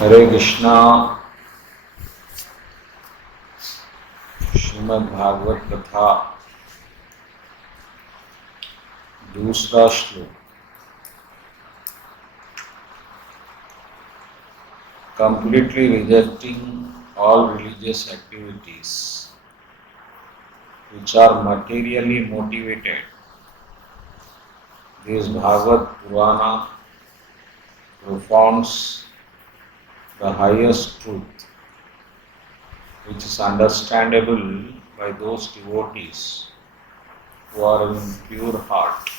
हरे कृष्णा। श्रीमद् भागवत कथा दूसरा श्लोक। Completely rejecting all religious activities which are materially motivated, this Bhagavad Purana propounds the highest truth, which is understandable by those devotees who are in pure heart.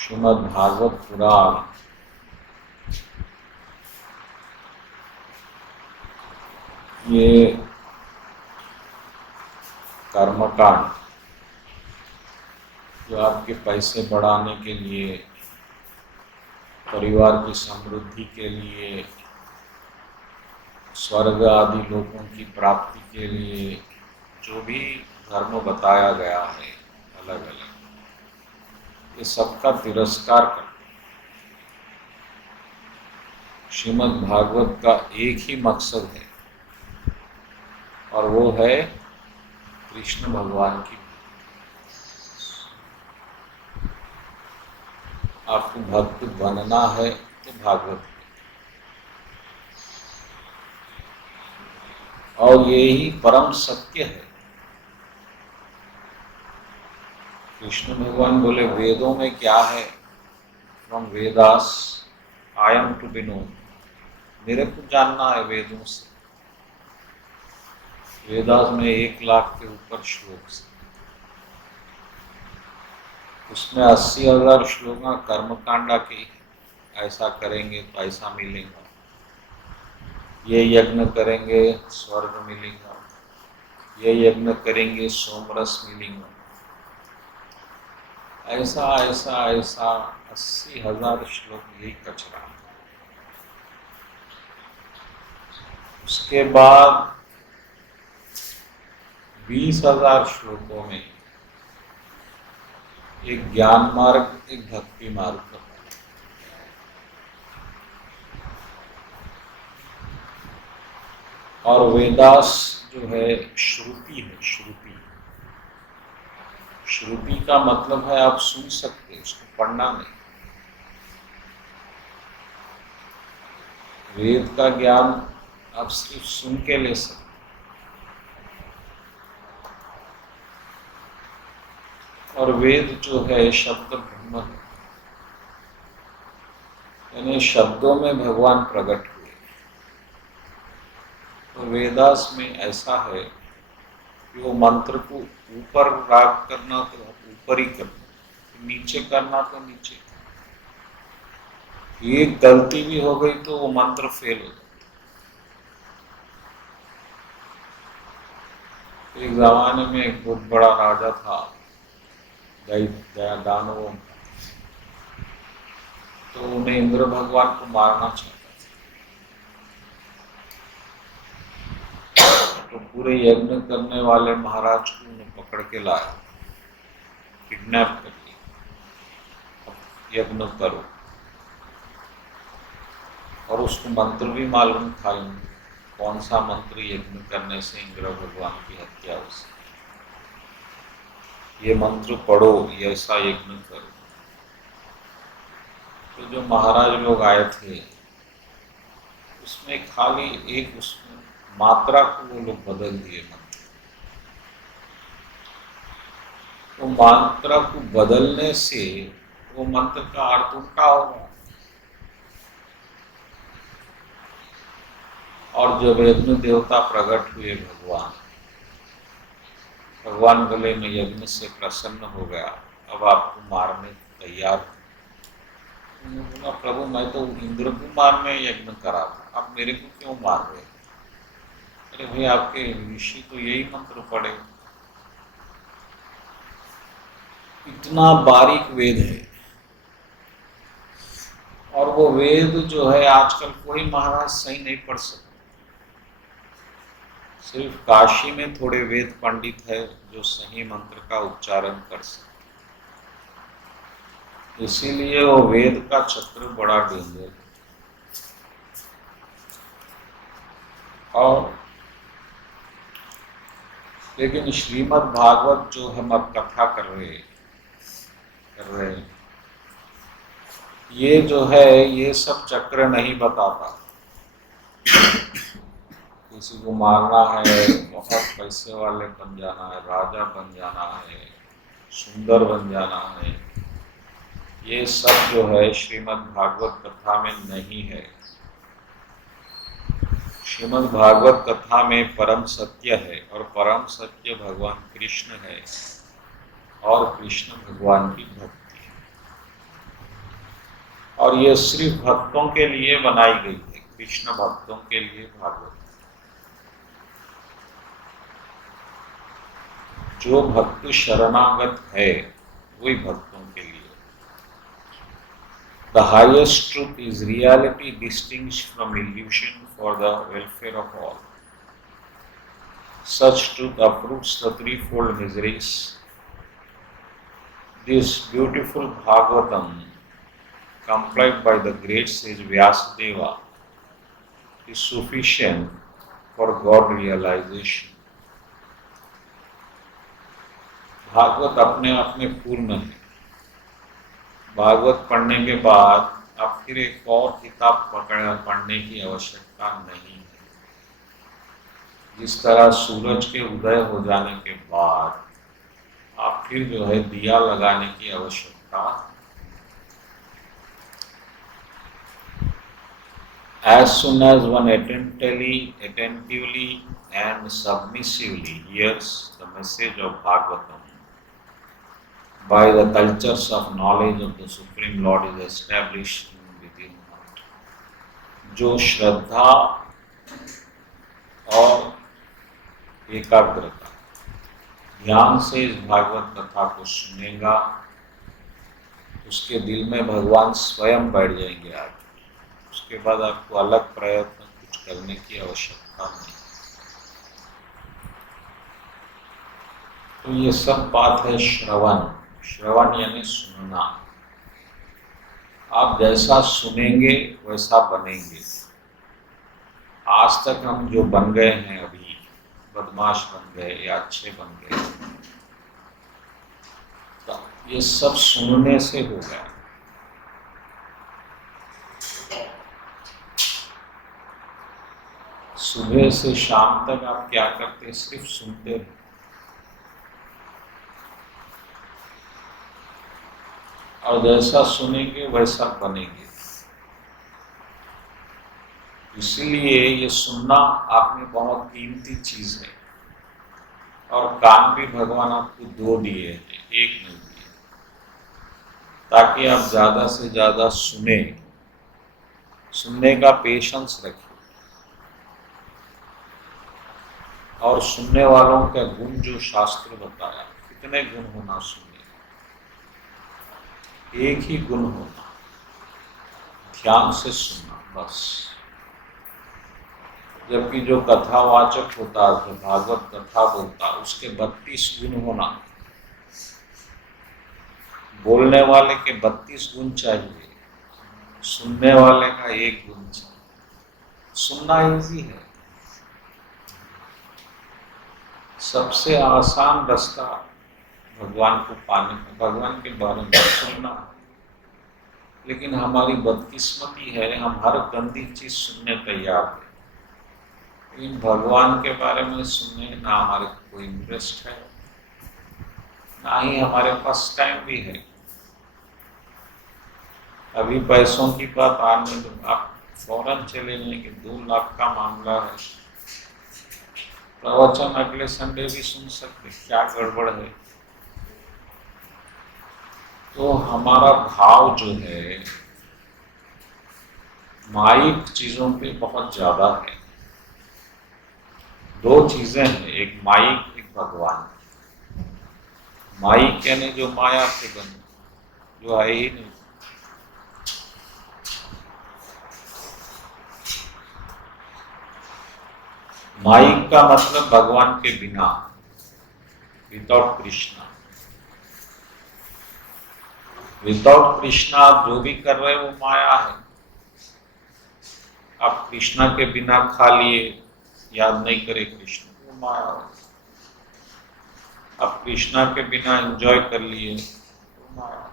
Shrimad Bhagavat पुराण ये कर्मकांड जो आपके पैसे बढ़ाने के लिए, परिवार की समृद्धि के लिए, स्वर्ग आदि लोगों की प्राप्ति के लिए जो भी धर्म बताया गया है अलग अलग, ये सबका तिरस्कार करते हैं। श्रीमद् भागवत का एक ही मकसद है और वो है कृष्ण भगवान की। आपको भक्त बनना है तो भागवत है, और यही परम सत्य है। कृष्ण भगवान बोले वेदों में क्या है, from Vedas I am to be known. मेरे को जानना है वेदों से। वेदास में 1,00,000 के ऊपर श्लोक से, उसमें 80,000 श्लोक कर्मकांडा की। ऐसा करेंगे तो ऐसा मिलेगा, ये यज्ञ करेंगे स्वर्ग मिलेगा, ये यज्ञ करेंगे सोमरस मिलेगा। ऐसा ऐसा ऐसा 80,000 श्लोक यही कचरा। उसके बाद 20,000 श्लोकों में एक ज्ञान मार्ग, एक भक्ति मार्ग का। और वेदास जो है श्रुति है। श्रुति का मतलब है आप सुन सकते, उसको पढ़ना नहीं। वेद का ज्ञान आप सिर्फ सुन के ले सकते। और वेद जो है शब्द ब्रह्म है, यानी शब्दों में भगवान प्रकट हुए। तो वेदास में ऐसा है कि वो मंत्र को ऊपर राग करना तो ऊपर ही करना, नीचे करना तो नीचे। एक गलती भी हो गई तो वो मंत्र फेल हो जाता। एक जमाने में एक बहुत बड़ा राजा था, दानवों का, तो उन्हें इंद्र भगवान को मारना चाहता था। तो पूरे यज्ञ करने वाले महाराज को उन्हें पकड़ के लाया, किडनैप कर लिया, यज्ञ करो। और उसको मंत्र भी मालूम था, कौन सा मंत्र यज्ञ करने से इंद्र भगवान की हत्या हो सकती, ये मंत्र पढ़ो, ये ऐसा यज्ञ करो। तो जो महाराज लोग आए थे उसमें खाली एक उसमें मात्रा को वो लोग बदल दिए मंत्र। तो मात्रा को बदलने से वो मंत्र का अर्थ उल्टा होगा। और जब यज्ञ देवता प्रकट हुए, भगवान बोले मैं यज्ञ से प्रसन्न हो गया, अब आपको मारने तैयार। बोला प्रभु मैं तो इंद्र को मारने यज्ञ करा था, आप मेरे को क्यों मार रहे? अरे भाई आपके ऋषि तो यही मंत्र पढ़े। इतना बारीक वेद है, और वो वेद जो है आजकल कोई महाराज सही नहीं पढ़ सकता। सिर्फ काशी में थोड़े वेद पंडित है जो सही मंत्र का उच्चारण कर सकते। इसीलिए वो वेद का चक्र बड़ा डेंजर है। और लेकिन श्रीमद् भागवत जो हम अब कथा कर रहे हैं, ये जो है ये सब चक्र नहीं बताता। किसी को मारना है, बहुत पैसे वाले बन जाना है, राजा बन जाना है, सुंदर बन जाना है, ये सब जो है श्रीमद् भागवत कथा में नहीं है। श्रीमद् भागवत कथा में परम सत्य है और परम सत्य भगवान कृष्ण है और कृष्ण भगवान की भक्ति है। और ये सिर्फ भक्तों के लिए बनाई गई है, कृष्ण भक्तों के लिए भागवत। जो भक्त शरणागत है वही भक्तों के लिए। The highest truth is reality distinguished from illusion for the welfare of all. Such truth uproots the threefold miseries. This beautiful Bhagavatam, compiled by the great sage Vyasadeva, is sufficient for God realization. Bhagavat अपने आप में पूर्ण है। भागवत पढ़ने के बाद आप फिर एक और किताब पढ़ने की आवश्यकता नहीं है। जिस तरह सूरज के उदय हो जाने के बाद आप फिर जो है दिया लगाने की आवश्यकता। As soon as one attentively and submissively hears the message of Bhagavatam, by the cultures of knowledge of the Supreme Lord is established within heart. जो श्रद्धा और एकाग्रता ध्यान से इस भागवत कथा को सुनेगा, उसके दिल में भगवान स्वयं बैठ जाएंगे आगे। उसके बाद आपको अलग प्रयत्न कुछ करने की आवश्यकता नहीं। तो ये सब बात है श्रवण। श्रवण यानी सुनना। आप जैसा सुनेंगे वैसा बनेंगे। आज तक हम जो बन गए हैं, अभी बदमाश बन गए या अच्छे बन गए, तो ये सब सुनने से हो गया। सुबह से शाम तक आप क्या करते? सिर्फ सुनते रहे। और जैसा सुनेंगे वैसा बनेंगे। इसीलिए ये सुनना आप में बहुत कीमती चीज है। और कान भी भगवान आपको दो दिए हैं, एक नहीं दिए, ताकि आप ज्यादा से ज्यादा सुने, सुनने का पेशेंस रखें। और सुनने वालों का गुण जो शास्त्र बताया, कितने गुण होना सुनने, एक ही गुण होना, ध्यान से सुनना बस। जबकि जो कथावाचक होता, जो भागवत कथा बोलता, उसके 32 गुण होना। बोलने वाले के 32 गुण चाहिए, सुनने वाले का एक गुण चाहिए। सुनना इजी है। सबसे आसान रास्ता भगवान को पाने का, भगवान के बारे में सुनना। लेकिन हमारी बदकिस्मती है, हम हर गंदी चीज सुनने तैयार हैं। लेकिन भगवान के बारे में सुनने ना हमारे कोई इंटरेस्ट है, ना ही हमारे पास टाइम भी है। अभी पैसों की बात आने दो, आप फौरन चले जाएंगे। 2 लाख का मामला है, प्रवचन अगले संडे भी सुन सकते, क्या गड़बड़ है? तो हमारा भाव जो है माइक चीजों पे बहुत ज्यादा है। 2 चीजें हैं, एक माइक, एक भगवान। माइक यानी जो माया से बने, जो है ही नहीं। माइक का मतलब भगवान के बिना, विदाउट कृष्णा। विदाउट कृष्णा आप जो भी कर रहे हो वो माया है। आप कृष्णा के बिना खा लिए, याद नहीं करे कृष्ण, वो माया है। आप कृष्णा के बिना एंजॉय कर लिए, वो माया है।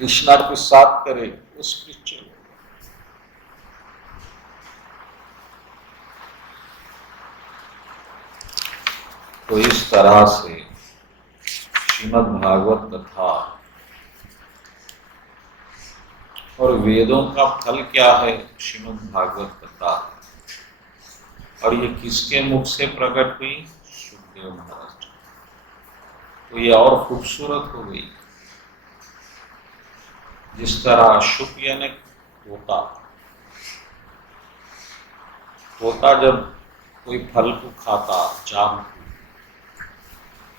कृष्णा के साथ करे, उस पिक्चर। तो इस तरह से श्रीमद् भागवत कथा और वेदों का फल क्या है, श्रीमद् भागवत कथा, और ये किसके मुख से प्रकट हुई, सुखदेव महाराज। तो ये और खूबसूरत हो गई। जिस तरह शुक यानी तोता, तोता जब कोई फल को खाता, जाम को,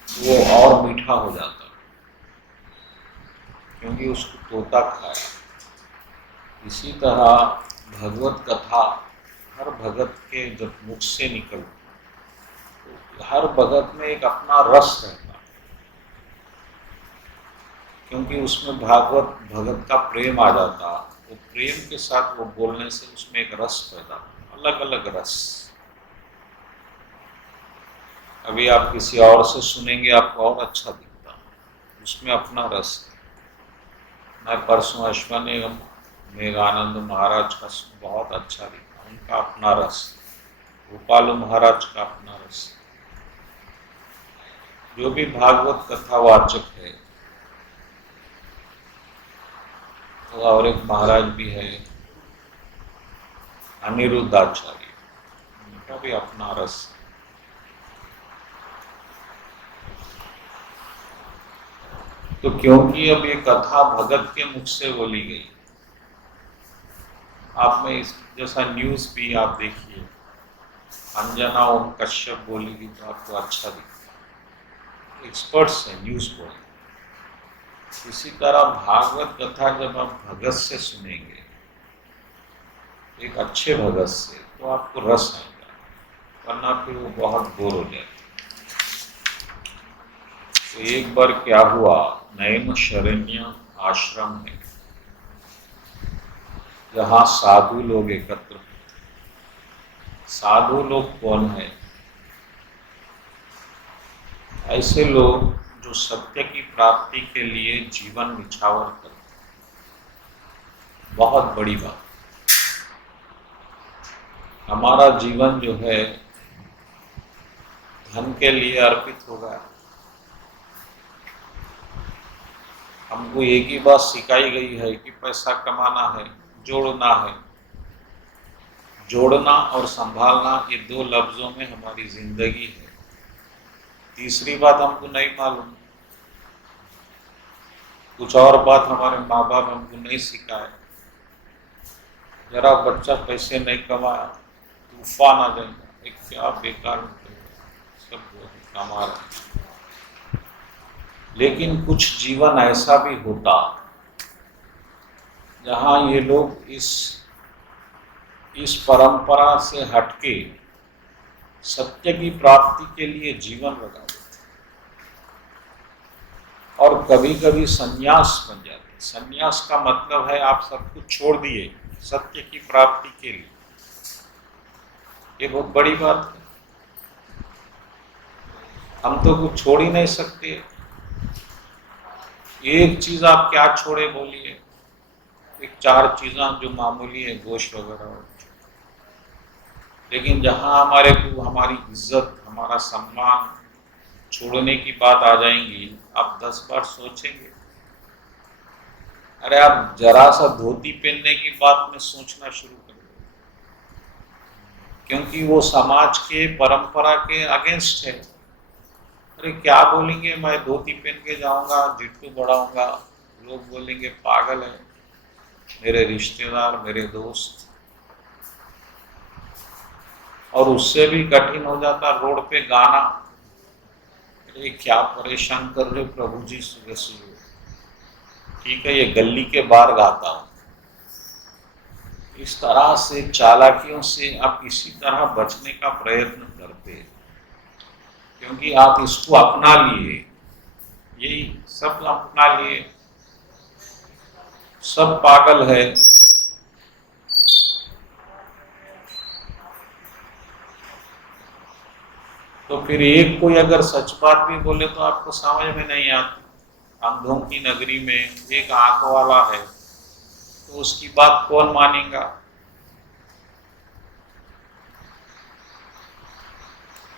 वो और मीठा हो जाता क्योंकि उसको तोता खाया। इसी तरह भगवत कथा हर भगत के जब मुख से निकलती, तो हर भगत में एक अपना रस रहता, क्योंकि उसमें भागवत भगत का प्रेम आ जाता। वो प्रेम के साथ वो बोलने से उसमें एक रस पैदा, अलग अलग रस। अभी आप किसी और से सुनेंगे आपको और अच्छा दिखता, उसमें अपना रस है। मैं परसों अश्वन एवं मेघानंद महाराज का बहुत अच्छा दिखा, उनका अपना रस। गोपाल महाराज का अपना रस। जो भी भागवत कथावाचक है, तो और एक महाराज भी है अनिरुद्धाचार्य, उनका भी अपना रस। तो क्योंकि अब ये कथा भगत के मुख से बोली गई, आप में इस जैसा न्यूज भी आप देखिए, अंजना ओम कश्यप बोलेगी तो आपको अच्छा दिखता, एक्सपर्ट्स है न्यूज बोलने। इसी तरह भागवत कथा जब आप भगत से सुनेंगे, एक अच्छे भगत से, तो आपको रस आएगा, वरना फिर वो बहुत बोर हो जाएगा। तो एक बार क्या हुआ, नैमिषारण्य आश्रम में, जहाँ साधु लोग एकत्र हुए। साधु लोग कौन है? ऐसे लोग जो सत्य की प्राप्ति के लिए जीवन निछावर करते। बहुत बड़ी बात। हमारा जीवन जो है धन के लिए अर्पित हो गया। हमको एक ही बात सिखाई गई है कि पैसा कमाना है, जोड़ना है। जोड़ना और संभालना, ये दो लफ्जों में हमारी जिंदगी है। तीसरी बात हमको नहीं मालूम। कुछ और बात हमारे माँ बाप हमको नहीं सिखाए। जरा बच्चा पैसे नहीं कमाया, तूफान आ जाएगा, एक क्या बेकार सब कमा रहे। लेकिन कुछ जीवन ऐसा भी होता जहाँ ये लोग इस परंपरा से हटके सत्य की प्राप्ति के लिए जीवन लगा देते, और कभी कभी संन्यास बन जाते। संन्यास का मतलब है आप सब कुछ छोड़ दिए सत्य की प्राप्ति के लिए। ये बहुत बड़ी बात है। हम तो कुछ छोड़ ही नहीं सकते। एक चीज आप क्या छोड़े बोलिए? एक चार चीजें जो मामूली है, गोश्त वगैरह। लेकिन जहां हमारे को हमारी इज्जत, हमारा सम्मान छोड़ने की बात आ जाएंगी, आप 10 बार सोचेंगे। अरे आप जरा सा धोती पहनने की बात में सोचना शुरू कर दो, क्योंकि वो समाज के परंपरा के अगेंस्ट है। अरे क्या बोलेंगे, मैं धोती पहन के जाऊंगा, जिट्टू बढ़ाऊंगा, लोग बोलेंगे पागल है। मेरे रिश्तेदार, मेरे दोस्त। और उससे भी कठिन हो जाता रोड पे गाना। अरे क्या परेशान कर रहे प्रभु जी सुबह सुबह। ठीक है, ये गली के बाहर गाता हूं। इस तरह से चालाकियों से आप इसी तरह बचने का प्रयत्न करते, क्योंकि आप इसको अपना लिए, यही सब अपना लिए। सब पागल है। तो फिर एक कोई अगर सच बात भी बोले तो आपको समझ में नहीं आती। अंधों की नगरी में एक आंख वाला है, तो उसकी बात कौन मानेगा?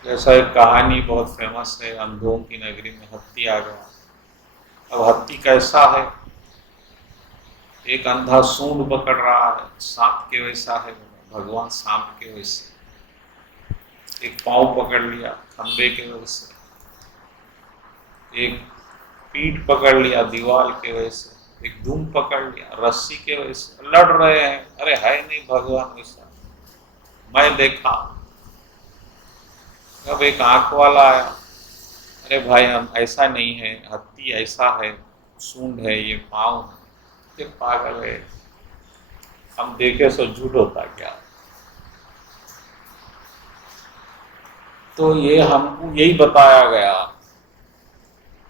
जैसा एक कहानी बहुत फेमस है, अंधों की नगरी में हाथी आ गया। अब हाथी कैसा है? एक अंधा सूंड पकड़ रहा है, सांप के वैसा है, भगवान सांप के वैसे। एक पांव पकड़ लिया खंबे के वैसे, एक पीठ पकड़ लिया दीवार के वैसे, एक धूम पकड़ लिया रस्सी के वैसे, लड़ रहे हैं। अरे है नहीं भगवान वैसा। मैं देखा, अब एक आंख वाला आया, अरे भाई हम ऐसा नहीं है, हत्ती ऐसा है, सूंड है, ये पाँव है, ये पागल है, हम देखे सो झूठ होता क्या? तो ये हमको यही बताया गया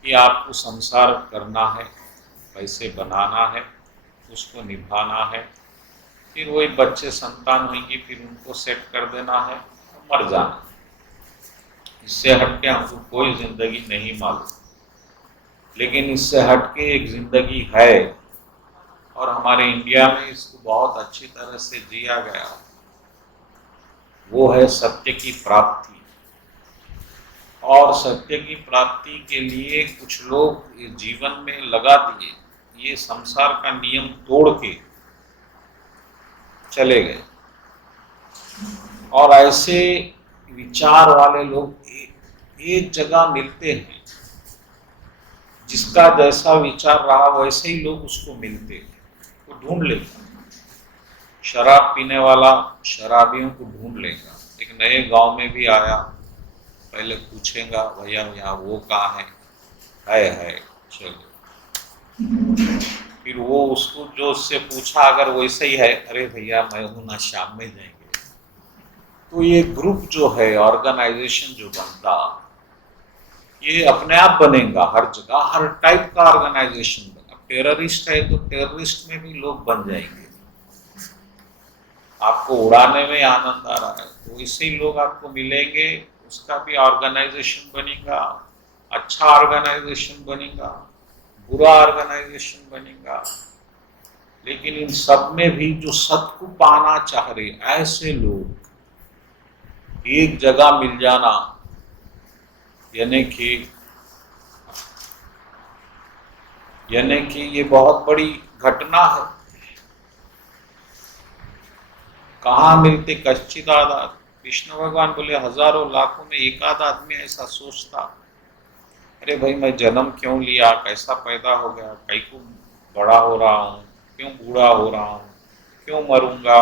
कि आपको संसार करना है, पैसे बनाना है, उसको निभाना है, फिर वही बच्चे संतान होंगी, फिर उनको सेट कर देना है, मर जाना। इससे हटके हमको कोई जिंदगी नहीं मालूम। लेकिन इससे हटके एक जिंदगी है, और हमारे इंडिया में इसको बहुत अच्छी तरह से जिया गया। वो है सत्य की प्राप्ति। और सत्य की प्राप्ति के लिए कुछ लोग जीवन में लगा दिए, ये संसार का नियम तोड़ के चले गए। और ऐसे विचार वाले लोग एक जगह मिलते हैं, जिसका जैसा विचार रहा वैसे ही लोग उसको मिलते हैं, वो ढूंढ लेगा। शराब पीने वाला शराबियों को ढूंढ लेगा। एक नए गांव में भी आया, पहले पूछेगा भैया यहाँ वो कहाँ है, चलो। फिर वो उसको जो उससे पूछा अगर वैसे ही है, अरे भैया मैं हूं ना, शाम में जाएंगे। तो ये ग्रुप जो है, ऑर्गेनाइजेशन जो बनता, ये अपने आप बनेगा। हर जगह हर टाइप का ऑर्गेनाइजेशन बना। टेररिस्ट है तो टेररिस्ट में भी लोग बन जाएंगे। आपको उड़ाने में आनंद आ रहा है तो इससे ही लोग आपको मिलेंगे, उसका भी ऑर्गेनाइजेशन बनेगा। अच्छा ऑर्गेनाइजेशन बनेगा, बुरा ऑर्गेनाइजेशन बनेगा। लेकिन इन सब में भी जो सत्य को पाना चाह रहे ऐसे लोग एक जगह मिल जाना, यानी कि ये बहुत बड़ी घटना है। कहाँ मिलते कच्चित आदात। कृष्ण भगवान बोले हजारों लाखों में एक आध आदमी ऐसा सोचता, अरे भाई मैं जन्म क्यों लिया, कैसा पैदा हो गया, कई को बड़ा हो रहा हूँ, क्यों बूढ़ा हो रहा हूँ, क्यों मरूंगा,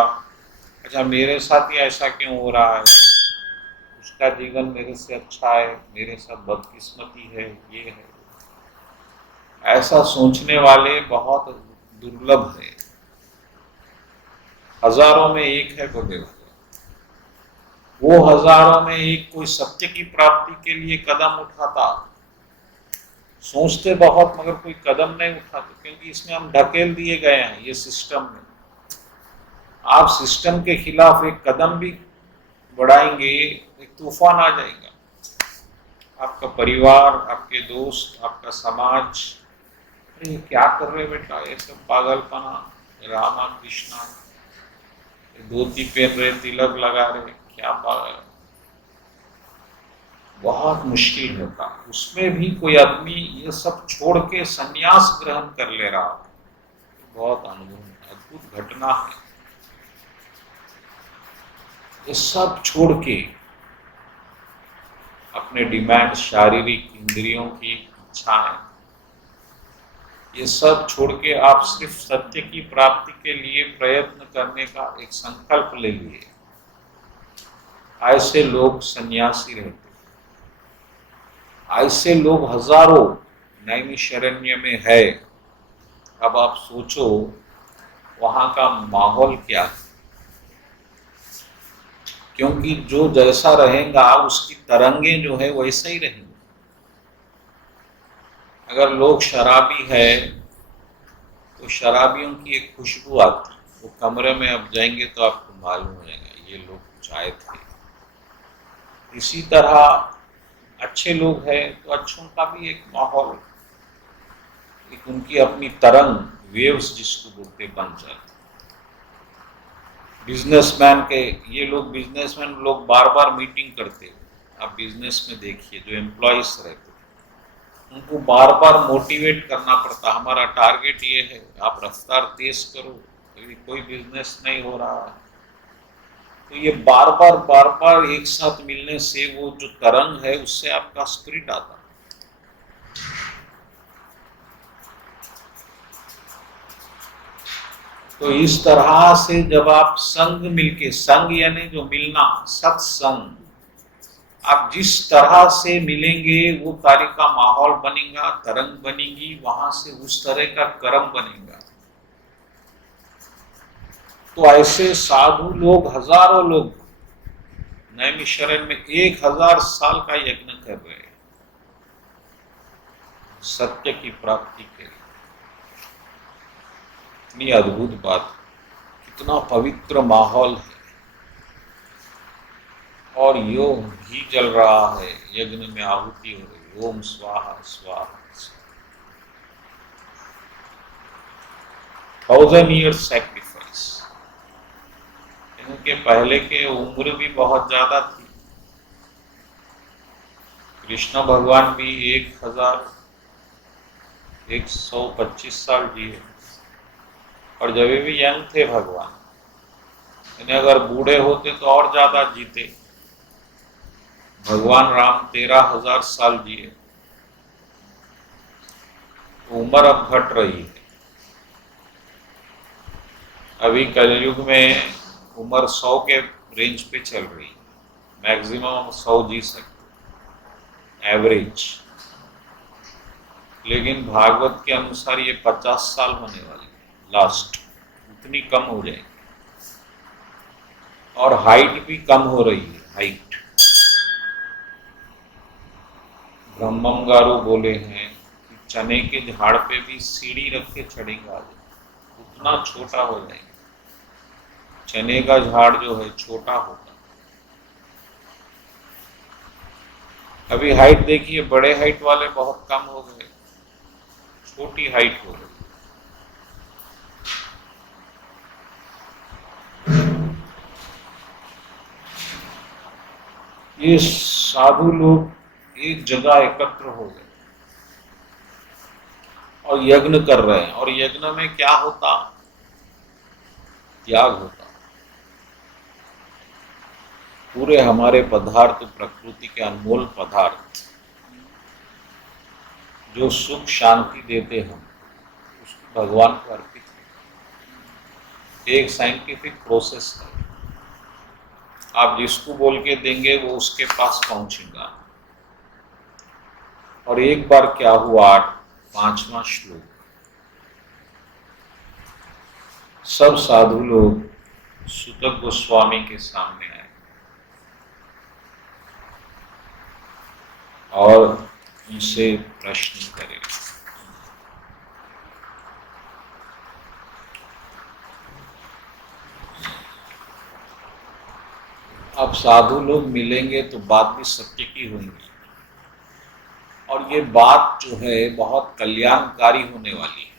अच्छा मेरे साथ ही ऐसा क्यों हो रहा है, उसका जीवन मेरे से अच्छा है, मेरे साथ बदकिस्मती है, ये है। ऐसा सोचने वाले बहुत दुर्लभ है, हजारों में एक है बोले। वो हजारों में एक कोई सत्य की प्राप्ति के लिए कदम उठाता। सोचते बहुत मगर कोई कदम नहीं उठाते, क्योंकि इसमें हम ढकेल दिए गए हैं ये सिस्टम में। आप सिस्टम के खिलाफ एक कदम भी बढ़ाएंगे, एक तूफान आ जाएगा। आपका परिवार, आपके दोस्त, आपका समाज, अरे क्या कर रहे बेटा, ये सब पागलपना, रामा कृष्णा, धोती पहन रहे, तिलक लगा रहे, क्या पागल। बहुत मुश्किल होता। उसमें भी कोई आदमी ये सब छोड़ के संन्यास ग्रहण कर ले रहा है, बहुत अद्भुत घटना है। ये सब छोड़ के अपने डिमांड, शारीरिक इंद्रियों की इच्छाएं, ये सब छोड़ के आप सिर्फ सत्य की प्राप्ति के लिए प्रयत्न करने का एक संकल्प ले लिए। ऐसे लोग सन्यासी रहते, ऐसे लोग हजारों नैमिषारण्य में है। अब आप सोचो वहां का माहौल क्या है, क्योंकि जो जैसा रहेगा उसकी तरंगे जो है वैसा ही रहेंगी। अगर लोग शराबी है तो शराबियों की एक खुशबू आती, वो कमरे में अब जाएंगे तो आपको मालूम हो जाएगा ये लोग कुछ आए थे। इसी तरह अच्छे लोग हैं तो अच्छों का भी एक माहौल, एक उनकी अपनी तरंग, वेव्स जिसको बोलते, बन जाती। बिजनेसमैन के, ये लोग बिजनेसमैन लोग बार बार मीटिंग करते हैं। आप बिजनेस में देखिए जो एम्प्लॉयज रहते हैं उनको बार बार मोटिवेट करना पड़ता, हमारा टारगेट ये है, आप रफ्तार तेज करो, अभी कोई बिजनेस नहीं हो रहा है। तो ये बार बार एक साथ मिलने से वो जो तरंग है उससे आपका स्पिरिट आता है। तो इस तरह से जब आप संग मिलके, संग यानी जो मिलना, सत्संग, आप जिस तरह से मिलेंगे वो तरह का माहौल बनेगा, तरंग बनेगी, वहां से उस तरह का कर्म बनेगा। तो ऐसे साधु लोग, हजारों लोग नैमिषारण्य में 1000 साल का यज्ञ कर रहे हैं सत्य की प्राप्ति के लिए। इतनी अद्भुत बात, कितना पवित्र माहौल है, और योग घी जल रहा है, यज्ञ में आहुति हो रही, ओम स्वाहा स्वाहा। 1000 years सैक्रिफाइस। इनके पहले के उम्र भी बहुत ज्यादा थी। कृष्ण भगवान भी 1125 साल जिए, और जब भी यंग थे भगवान, इन्हें अगर बूढ़े होते तो और ज्यादा जीते। भगवान राम 13,000 साल जिए, तो उम्र अब घट रही है। अभी कलयुग में उम्र 100 के रेंज पे चल रही है, मैक्सिमम 100 जी सकते, एवरेज। लेकिन भागवत के अनुसार ये 50 साल होने वाली है लास्ट, उतनी कम हो जाएगी। और हाइट भी कम हो रही है, हाइट। ब्रह्मंगारू बोले हैं कि चने के झाड़ पे भी सीढ़ी रख के चढ़ेगा, उतना छोटा हो जाएगा। चने का झाड़ जो है छोटा होगा। अभी हाइट देखिए, बड़े हाइट वाले बहुत कम हो गए, छोटी हाइट हो गई। ये साधु लोग एक जगह एकत्र हो गए और यज्ञ कर रहे हैं, और यज्ञ में क्या होता? त्याग होता। पूरे हमारे पदार्थ, प्रकृति के अनमोल पदार्थ जो सुख शांति देते हम, उसको भगवान को अर्पित है। एक साइंटिफिक प्रोसेस है, आप जिसको बोल के देंगे वो उसके पास पहुंचेगा। और एक बार क्या हुआ, 5वां श्लोक, सब साधु लोग सूतक गोस्वामी के सामने आए और उनसे प्रश्न करे। अब साधु लोग मिलेंगे तो बात भी सत्य की होंगी, और ये बात जो है बहुत कल्याणकारी होने वाली है,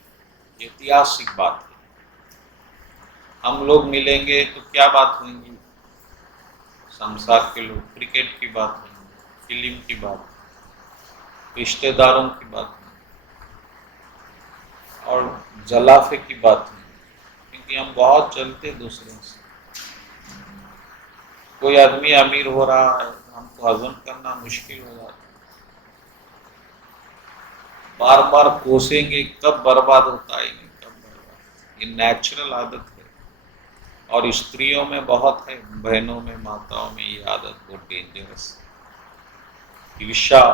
ऐतिहासिक बात है। हम लोग मिलेंगे तो क्या बात होंगी? संसार के लोग, क्रिकेट की बात होंगी, फिल्म की बात, रिश्तेदारों की बात और जलाफे की बात नहीं, क्योंकि हम बहुत चलते दूसरों से। कोई आदमी अमीर हो रहा है, हमको हजम करना मुश्किल हो जाता है, बार बार कोसेंगे, कब बर्बाद होता है नहीं, कब बर्बाद। ये नेचुरल आदत है, और स्त्रियों में बहुत है, बहनों में, माताओं में ये आदत बहुत डेंजरस है। ईर्ष्या,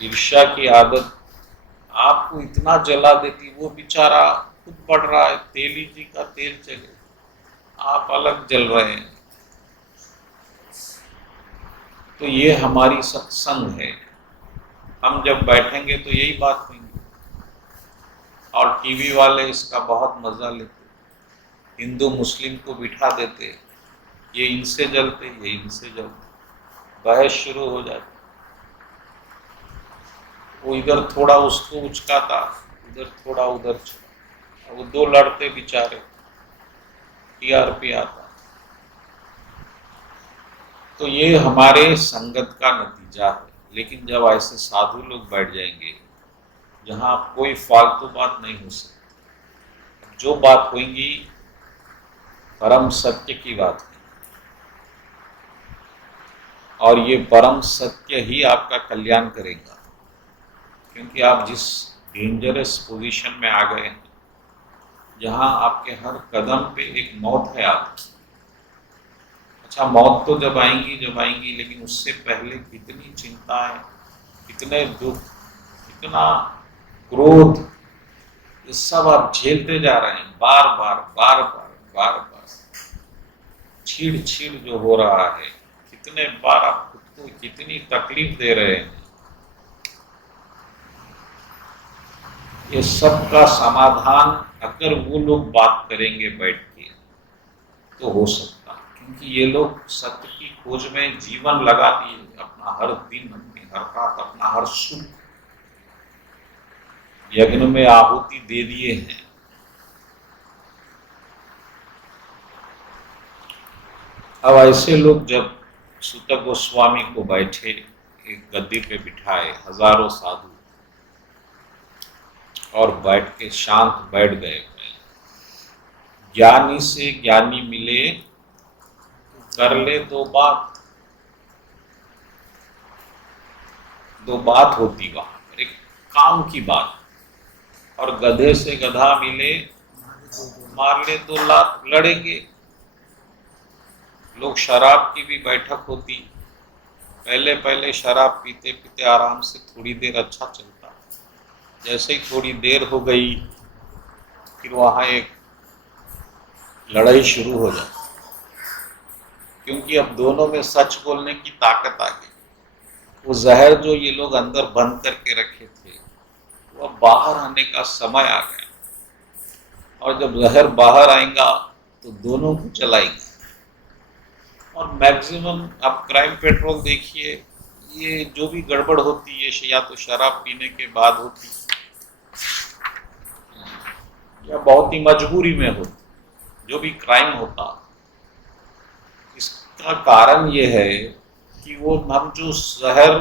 ईर्ष्या की आदत आपको इतना जला देती। वो बेचारा खुद पड़ रहा है, तेली जी का तेल चले, आप अलग जल रहे हैं। तो ये हमारी सत्संग है। हम जब बैठेंगे तो यही बात होगी। और टीवी वाले इसका बहुत मजा लेते, हिंदू मुस्लिम को बिठा देते, ये इनसे जलते, ये इनसे जलते, बहस शुरू हो जाती। वो इधर थोड़ा उसको उचकाता, उधर थोड़ा उधर चला, वो दो लड़ते बेचारे, टीआरपी आता। तो ये हमारे संगत का नतीजा है। लेकिन जब ऐसे साधु लोग बैठ जाएंगे जहाँ कोई फालतू बात नहीं हो सकती, जो बात होगी परम सत्य की बात है, और ये परम सत्य ही आपका कल्याण करेगा। क्योंकि आप जिस डेंजरस पोजीशन में आ गए हैं, जहाँ आपके हर कदम पे एक मौत है आपकी। अच्छा, मौत तो जब आएंगी, लेकिन उससे पहले कितनी चिंताएं, कितने दुख, कितना क्रोध, ये सब आप झेलते जा रहे हैं, बार बार बार बार बार बार छीड़ छीड़ जो हो रहा है, कितने बार आप खुद को कितनी तकलीफ दे रहे हैं। ये सब का समाधान अगर वो लोग बात करेंगे बैठ के तो हो सकता, क्योंकि ये लोग सत्य की खोज में जीवन लगा दिए, अपना हर दिन, अपनी हर रात, अपना हर सुख यज्ञ में आहुति दे दिए हैं। अब ऐसे लोग जब सूत गोस्वामी को बैठे एक गद्दी पे बिठाए हजारों साधु, और बैठ के शांत बैठ गए, ज्ञानी से ज्ञानी मिले कर ले दो बात। दो बात होती वहां, एक काम की बात, और गधे से गधा मिले मार ले दो लात, लड़ेंगे। लोग शराब की भी बैठक होती, पहले पहले शराब पीते पीते आराम से थोड़ी देर अच्छा चलता, जैसे ही थोड़ी देर हो गई फिर वहां एक लड़ाई शुरू हो जाती, क्योंकि अब दोनों में सच बोलने की ताकत आ गई। वो जहर जो ये लोग अंदर बंद करके रखे थे, वो अब बाहर आने का समय आ गया, और जब जहर बाहर आएगा तो दोनों को चलाएंगे। और मैक्सिमम आप क्राइम पेट्रोल देखिए, ये जो भी गड़बड़ होती है या तो शराब पीने के बाद होती या बहुत ही मजबूरी में होती, जो भी क्राइम होता। इसका कारण ये है कि वो हम जो जहर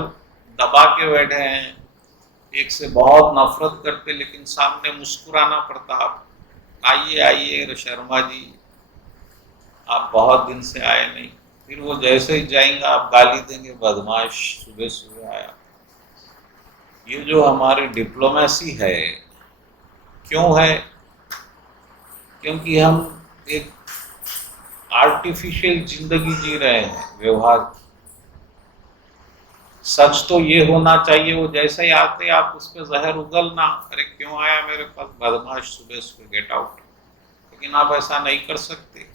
दबा के बैठे हैं, एक से बहुत नफरत करते, लेकिन सामने मुस्कुराना पड़ता। आइए आइए शर्मा जी, आप बहुत दिन से आए नहीं, फिर वो जैसे ही जाएंगे आप गाली देंगे, बदमाश सुबह सुबह आया। ये जो हमारी डिप्लोमेसी है, क्यों है? क्योंकि हम एक आर्टिफिशियल जिंदगी जी रहे हैं, व्यवहार। सच तो ये होना चाहिए, वो जैसे ही आते आप उस पर जहर उगलना, अरे क्यों आया मेरे पास बदमाश सुबह सुबह, गेट आउट। लेकिन आप ऐसा नहीं कर सकते,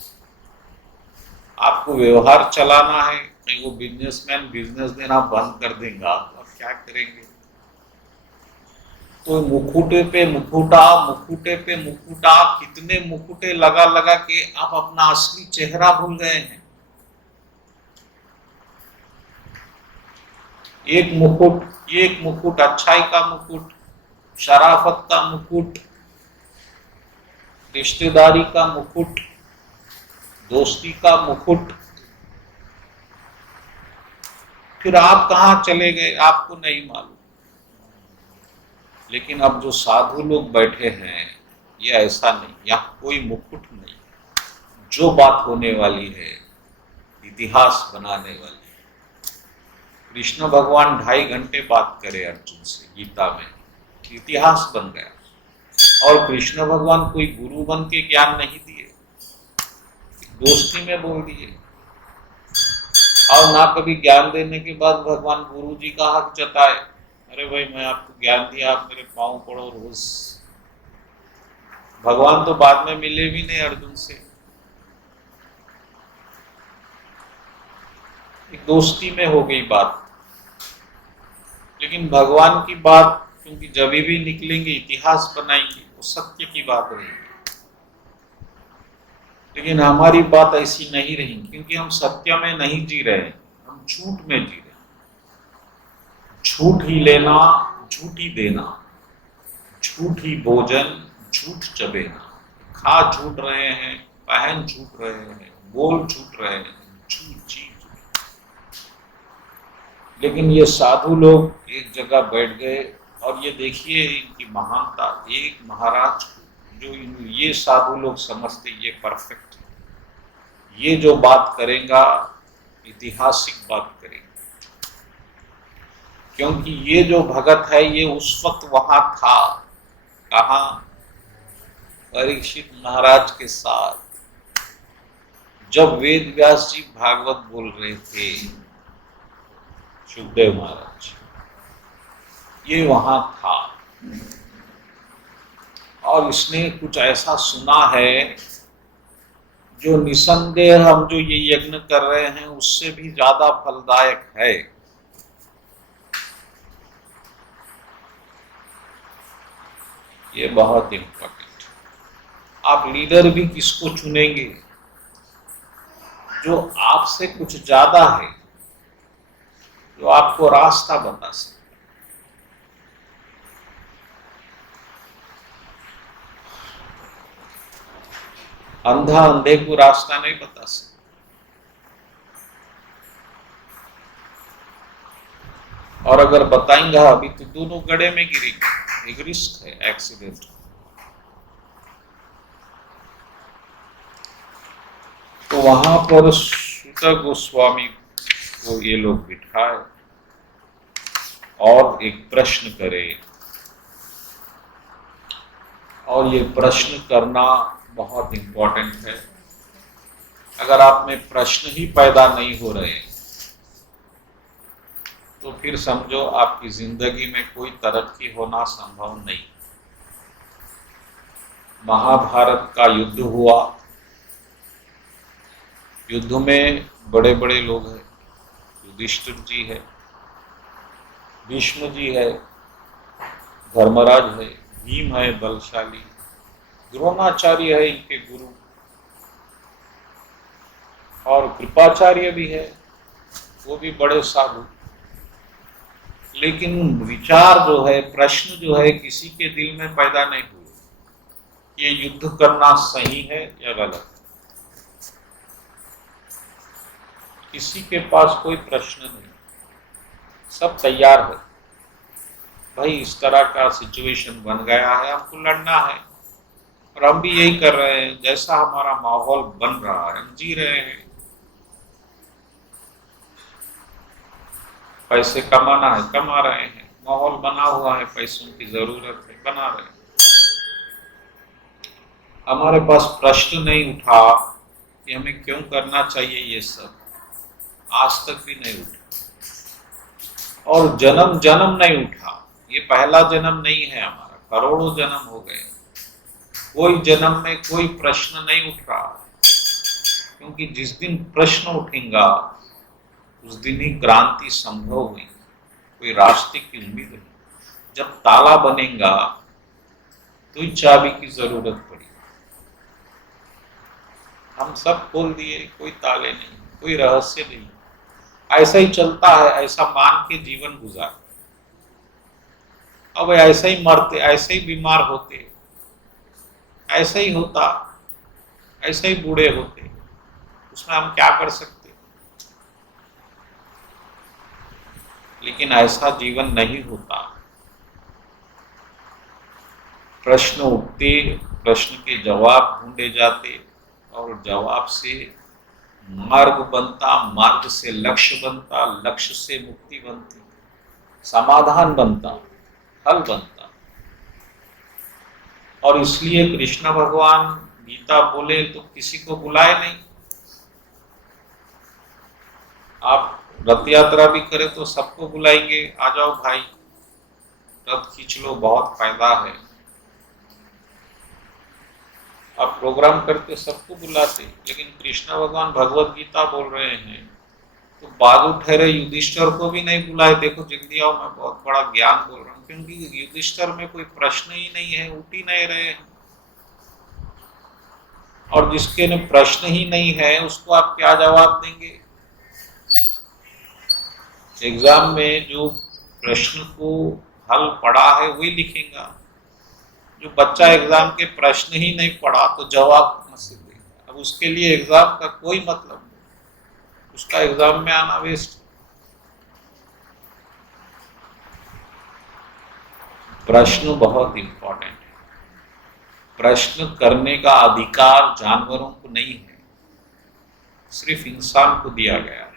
आपको व्यवहार चलाना है। नहीं, वो बिजनेसमैन बिजनेस देना बंद कर देंगे, आप क्या करेंगे? तो मुखुटे पे मुखुटा, मुखुटे पे मुखुटा, कितने मुकुटे लगा लगा के आप अपना असली चेहरा भूल गए हैं। एक मुकुट अच्छाई का मुकुट, शराफत का मुकुट, रिश्तेदारी का मुकुट, दोस्ती का मुकुट, फिर आप कहां चले गए आपको नहीं मालूम। लेकिन अब जो साधु लोग बैठे हैं, ये ऐसा नहीं, यहाँ कोई मुकुट नहीं, जो बात होने वाली है इतिहास बनाने वाली। कृष्ण भगवान 2.5 घंटे बात करे अर्जुन से गीता में, इतिहास बन गया। और कृष्ण भगवान कोई गुरु बन के ज्ञान नहीं दिए, दोस्ती में बोल दिए। और ना कभी ज्ञान देने के बाद भगवान गुरु जी का हक जताए, अरे भाई मैं आपको ज्ञान दिया, आप मेरे पांव पड़ो रोज। भगवान तो बाद में मिले भी नहीं अर्जुन से, एक दोस्ती में हो गई बात। लेकिन भगवान की बात क्योंकि जब भी निकलेंगे इतिहास बनाएंगे, वो सत्य की बात रहेगी। लेकिन हमारी बात ऐसी नहीं रही, क्योंकि हम सत्य में नहीं जी रहे, हम झूठ में जी रहे। झूठ ही लेना, झूठ ही देना, झूठ ही भोजन, झूठ चबेना। खा झूठ रहे हैं, पहन झूठ रहे हैं, बोल झूठ रहे हैं, झूठ जी। लेकिन ये साधु लोग एक जगह बैठ गए और ये देखिए इनकी महानता। एक महाराज जो ये साधु लोग समझते ये परफेक्ट है, ये जो बात करेगा ऐतिहासिक बात करेगा, क्योंकि ये जो भगत है ये उस वक्त वहां था। कहाँ? परीक्षित महाराज के साथ, जब वेद व्यास जी भागवत बोल रहे थे, सुखदेव महाराज, ये वहां था। और इसने कुछ ऐसा सुना है जो निसंदेह हम जो ये यज्ञ कर रहे हैं उससे भी ज्यादा फलदायक है। ये बहुत इंपॉर्टेंट। आप लीडर भी किसको चुनेंगे? जो आपसे कुछ ज्यादा है, जो आपको रास्ता बता सके। अंधा अंधे को रास्ता नहीं बता सकता। और अगर बताएंगा अभी तो दोनों गड्ढे में गिरेंगे, एक रिस्क है एक्सीडेंट। तो वहां पर सूत गोस्वामी को ये लोग बिठाए और एक प्रश्न करे। और ये प्रश्न करना बहुत इंपॉर्टेंट है। अगर आप में प्रश्न ही पैदा नहीं हो रहे तो फिर समझो आपकी जिंदगी में कोई तरक्की होना संभव नहीं। महाभारत का युद्ध हुआ, युद्ध में बड़े बड़े लोग हैं, युधिष्ठिर जी है, भीष्म जी है, धर्मराज है, भीम है बलशाली, द्रोणाचार्य है इनके गुरु, और कृपाचार्य भी है, वो भी बड़े साधु। लेकिन विचार जो है, प्रश्न जो है, किसी के दिल में पैदा नहीं हुए ये युद्ध करना सही है या गलत। किसी के पास कोई प्रश्न नहीं, सब तैयार है। भाई इस तरह का सिचुएशन बन गया है, हमको लड़ना है। और हम भी यही कर रहे हैं, जैसा हमारा माहौल बन रहा है हम जी रहे हैं। पैसे कमाना है, कमा रहे हैं, माहौल बना हुआ है, पैसों की जरूरत है, बना रहे हैं। हमारे पास प्रश्न नहीं उठा कि हमें क्यों करना चाहिए ये सब, आज तक भी नहीं उठा। और जन्म जन्म नहीं उठा, ये पहला जन्म नहीं है हमारा, करोड़ों जन्म हो गए, कोई जन्म में कोई प्रश्न नहीं उठ रहा। क्योंकि जिस दिन प्रश्न उठेगा उस दिन ही क्रांति संभव हुई, कोई रास्ते की उम्मीद नहीं। जब ताला बनेगा तो ही चाबी की जरूरत पड़ी। हम सब खोल दिए, कोई ताले नहीं, कोई रहस्य नहीं, ऐसा ही चलता है, ऐसा मान के जीवन गुजार। अब ऐसे ही मरते, ऐसे ही बीमार होते, ऐसे ही होता, ऐसे ही बूढ़े होते, उसमें हम क्या कर सकते। लेकिन ऐसा जीवन नहीं होता। प्रश्न उठते, प्रश्न के जवाब ढूंढे जाते, और जवाब से मार्ग बनता, मार्ग से लक्ष्य बनता, लक्ष्य से मुक्ति बनती, समाधान बनता, हल बनता। और इसलिए कृष्ण भगवान गीता बोले तो किसी को बुलाए नहीं। आप रथ यात्रा भी करें तो सबको बुलाएंगे, आ जाओ भाई रथ खींच लो, बहुत फायदा है। आप प्रोग्राम करके सबको बुलाते, लेकिन कृष्ण भगवान भगवत गीता बोल रहे हैं तो बाजू ठहरे युधिष्ठिर को भी नहीं बुलाए। देखो जल्दी आओ, मैं बहुत बड़ा ज्ञान बोल रहा हूँ, क्योंकि युधिष्ठिर में कोई प्रश्न ही नहीं है, उठ ही नहीं रहे हैं। और जिसके ने प्रश्न ही नहीं है उसको आप क्या जवाब देंगे? एग्जाम में जो प्रश्न को हल पढ़ा है वही लिखेगा। जो बच्चा एग्जाम के प्रश्न ही नहीं पढ़ा तो जवाब कहां से देगा? अब उसके लिए एग्जाम का कोई मतलब नहीं, उसका एग्जाम में आना वेस्ट। प्रश्न बहुत इंपॉर्टेंट है। प्रश्न करने का अधिकार जानवरों को नहीं है, सिर्फ इंसान को दिया गया है।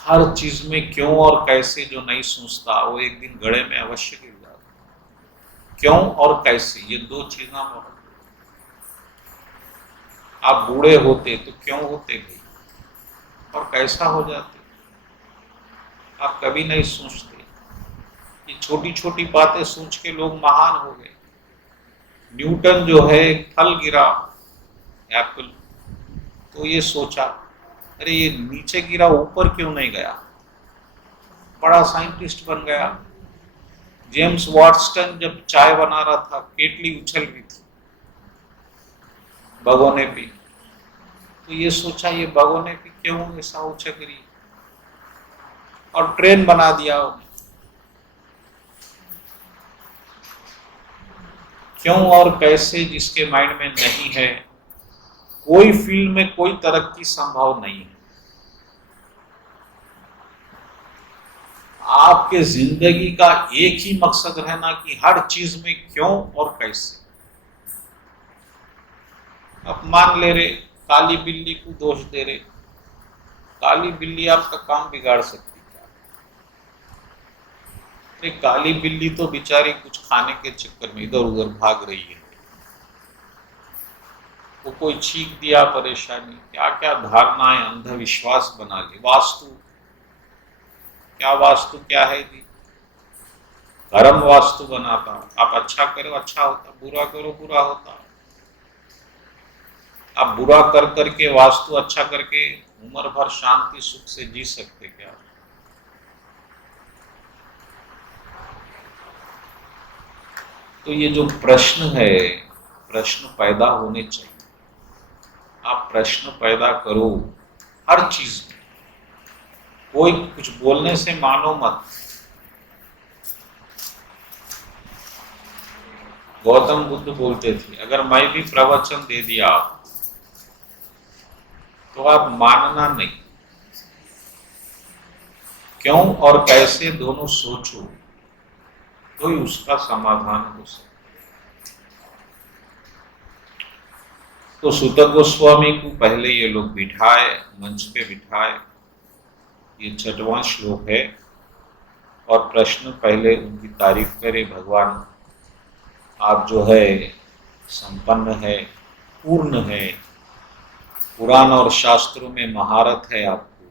हर चीज में क्यों और कैसे जो नहीं सोचता वो एक दिन गड्ढे में अवश्य गिर जाता। क्यों और कैसे ये दो चीजें बहुत। आप बूढ़े होते तो क्यों होते भाई, और कैसा हो जाते, आप कभी नहीं सोचते। ये छोटी छोटी बातें सोच के लोग महान हो गए। न्यूटन जो है, फल गिरा एप्पल, तो ये सोचा अरे ये नीचे गिरा ऊपर क्यों नहीं गया, बड़ा साइंटिस्ट बन गया। जेम्स वाटसन जब चाय बना रहा था, केटली उछल रही थी भगोने पे, तो ये सोचा ये भगोने पे क्यों ऐसा उछल रही, और ट्रेन बना दिया। क्यों और कैसे जिसके माइंड में नहीं है, कोई फील्ड में कोई तरक्की संभव नहीं है। आपके जिंदगी का एक ही मकसद रहना कि हर चीज में क्यों और कैसे। अब मान ले रहे काली बिल्ली को दोष दे रहे, काली बिल्ली आपका काम बिगाड़ सकती क्या? अरे काली बिल्ली तो बेचारी कुछ खाने के चक्कर में इधर उधर भाग रही है, वो कोई छींक दिया परेशानी, क्या क्या धारणाएं अंधविश्वास बना ली। वास्तु क्या, वास्तु क्या है जी? धर्म वास्तु बनाता, आप अच्छा करो अच्छा होता, बुरा करो बुरा होता। आप बुरा कर करके वास्तु अच्छा करके उम्र भर शांति सुख से जी सकते क्या? तो ये जो प्रश्न है, प्रश्न पैदा होने चाहिए। आप प्रश्न पैदा करो हर चीज में। कोई कुछ बोलने से मानो मत। गौतम बुद्ध बोलते थे अगर मैं भी प्रवचन दे दिया तो आप मानना नहीं, क्यों और कैसे दोनों सोचो तो ही उसका समाधान हो सकता। तो सूत गोस्वामी को पहले ये लोग बिठाए, मंच पे बिठाए। ये 6वां श्लोक है और प्रश्न पहले उनकी तारीफ करे, भगवान आप जो है संपन्न है, पूर्ण है, पुराण और शास्त्रों में महारत है आपको,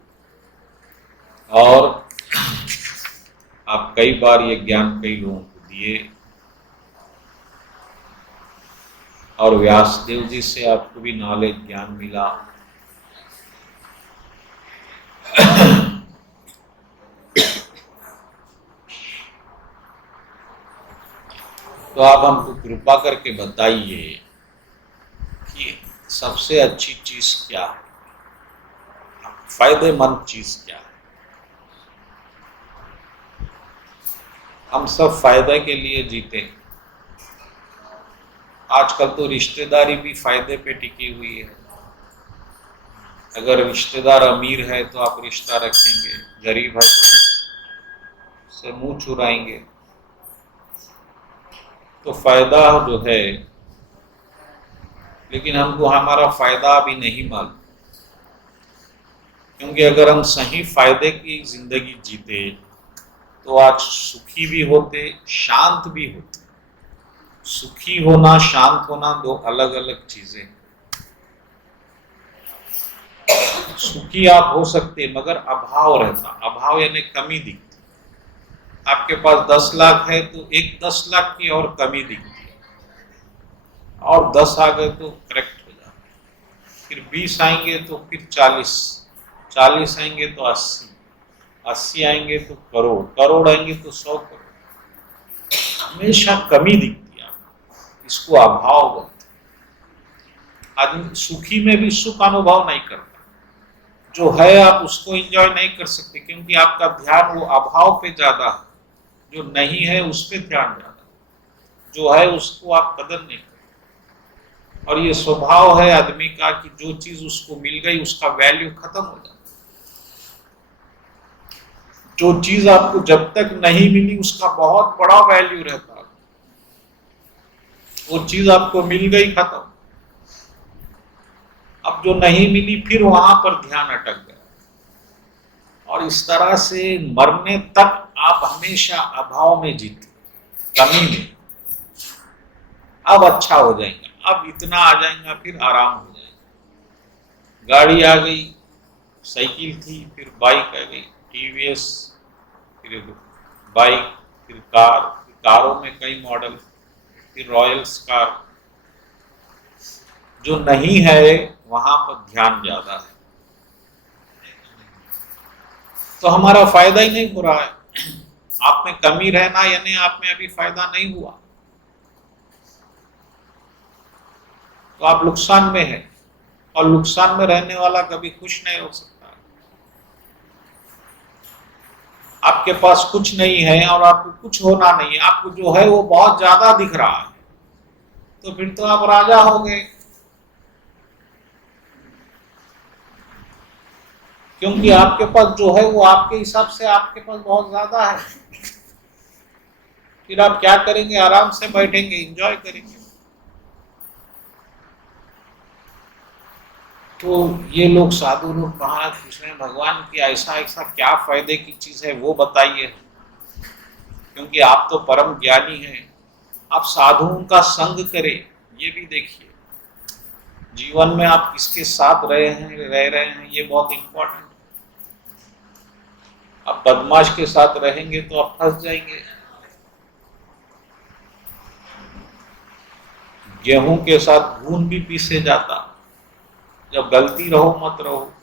और आप कई बार ये ज्ञान कई लोगों को दिए, और व्यासदेव जी से आपको भी नॉलेज ज्ञान मिला। तो आप हमको कृपा करके बताइए कि सबसे अच्छी चीज क्या है, फायदेमंद चीज क्या है। हम सब फायदे के लिए जीते हैं। आजकल तो रिश्तेदारी भी फायदे पे टिकी हुई है। अगर रिश्तेदार अमीर है तो आप रिश्ता रखेंगे, गरीब है तो से मुंह चुराएंगे। तो फायदा जो है, लेकिन हमको हमारा फायदा अभी नहीं मालूम, क्योंकि अगर हम सही फायदे की जिंदगी जीते तो आज सुखी भी होते, शांत भी होते। सुखी होना शांत होना दो अलग अलग चीजें। सुखी आप हो सकते मगर अभाव रहता, अभाव यानी कमी दिखती। आपके पास 10 लाख है तो एक 10 लाख की और कमी दिखती है, और 10 आ गए तो करेक्ट हो जाता, फिर 20 आएंगे तो फिर 40, 40 आएंगे तो 80, 80 आएंगे तो करोड़, करोड़ आएंगे तो 100 करोड़। हमेशा कमी दिखती है, इसको अभाव बोलते हैं। आदमी सुखी में भी सुख अनुभव नहीं करता, जो है आप उसको एंजॉय नहीं कर सकते, क्योंकि आपका ध्यान वो अभाव पे ज्यादा है, जो नहीं है उस पर ध्यान ज्यादा, जो है उसको आप कदर नहीं करते। और ये स्वभाव है आदमी का कि जो चीज उसको मिल गई उसका वैल्यू खत्म हो जाता है। जो चीज आपको जब तक नहीं मिली उसका बहुत बड़ा वैल्यू रहता है, वो चीज आपको मिल गई, खत्म। अब जो नहीं मिली फिर वहां पर ध्यान अटक गया, और इस तरह से मरने तक आप हमेशा अभाव में जीते, कमी में। अब अच्छा हो जाएंगे, अब इतना आ जाएगा, फिर आराम हो जाएगा। गाड़ी आ गई, साइकिल थी, फिर बाइक आ गई, टीवीएस, फिर बाइक, फिर कार, फिर कारों में कई मॉडल, फिर रॉयल्स कार। जो नहीं है वहां पर ध्यान ज्यादा है, तो हमारा फायदा ही नहीं हो रहा है। आप में कमी रहना यानी आप में अभी फायदा नहीं हुआ, तो आप नुकसान में है, और नुकसान में रहने वाला कभी खुश नहीं हो सकता। आपके पास कुछ नहीं है और आपको कुछ होना नहीं है, आपको जो है वो बहुत ज्यादा दिख रहा है, तो फिर तो आप राजा हो गए, क्योंकि आपके पास जो है वो आपके हिसाब से आपके पास बहुत ज्यादा है। फिर आप क्या करेंगे? आराम से बैठेंगे, एंजॉय करेंगे। तो ये लोग साधु लोग महाराज पूछ रहे हैं भगवान की ऐसा ऐसा क्या फायदे की चीज है वो बताइए, क्योंकि आप तो परम ज्ञानी हैं, आप साधुओं का संग करें, ये भी देखिए। जीवन में आप किसके साथ रह रहे हैं ये बहुत इंपॉर्टेंट। आप बदमाश के साथ रहेंगे तो आप फंस जाएंगे। गेहूं के साथ घून भी पीसे जाता। जब गलती रहो मत रहो,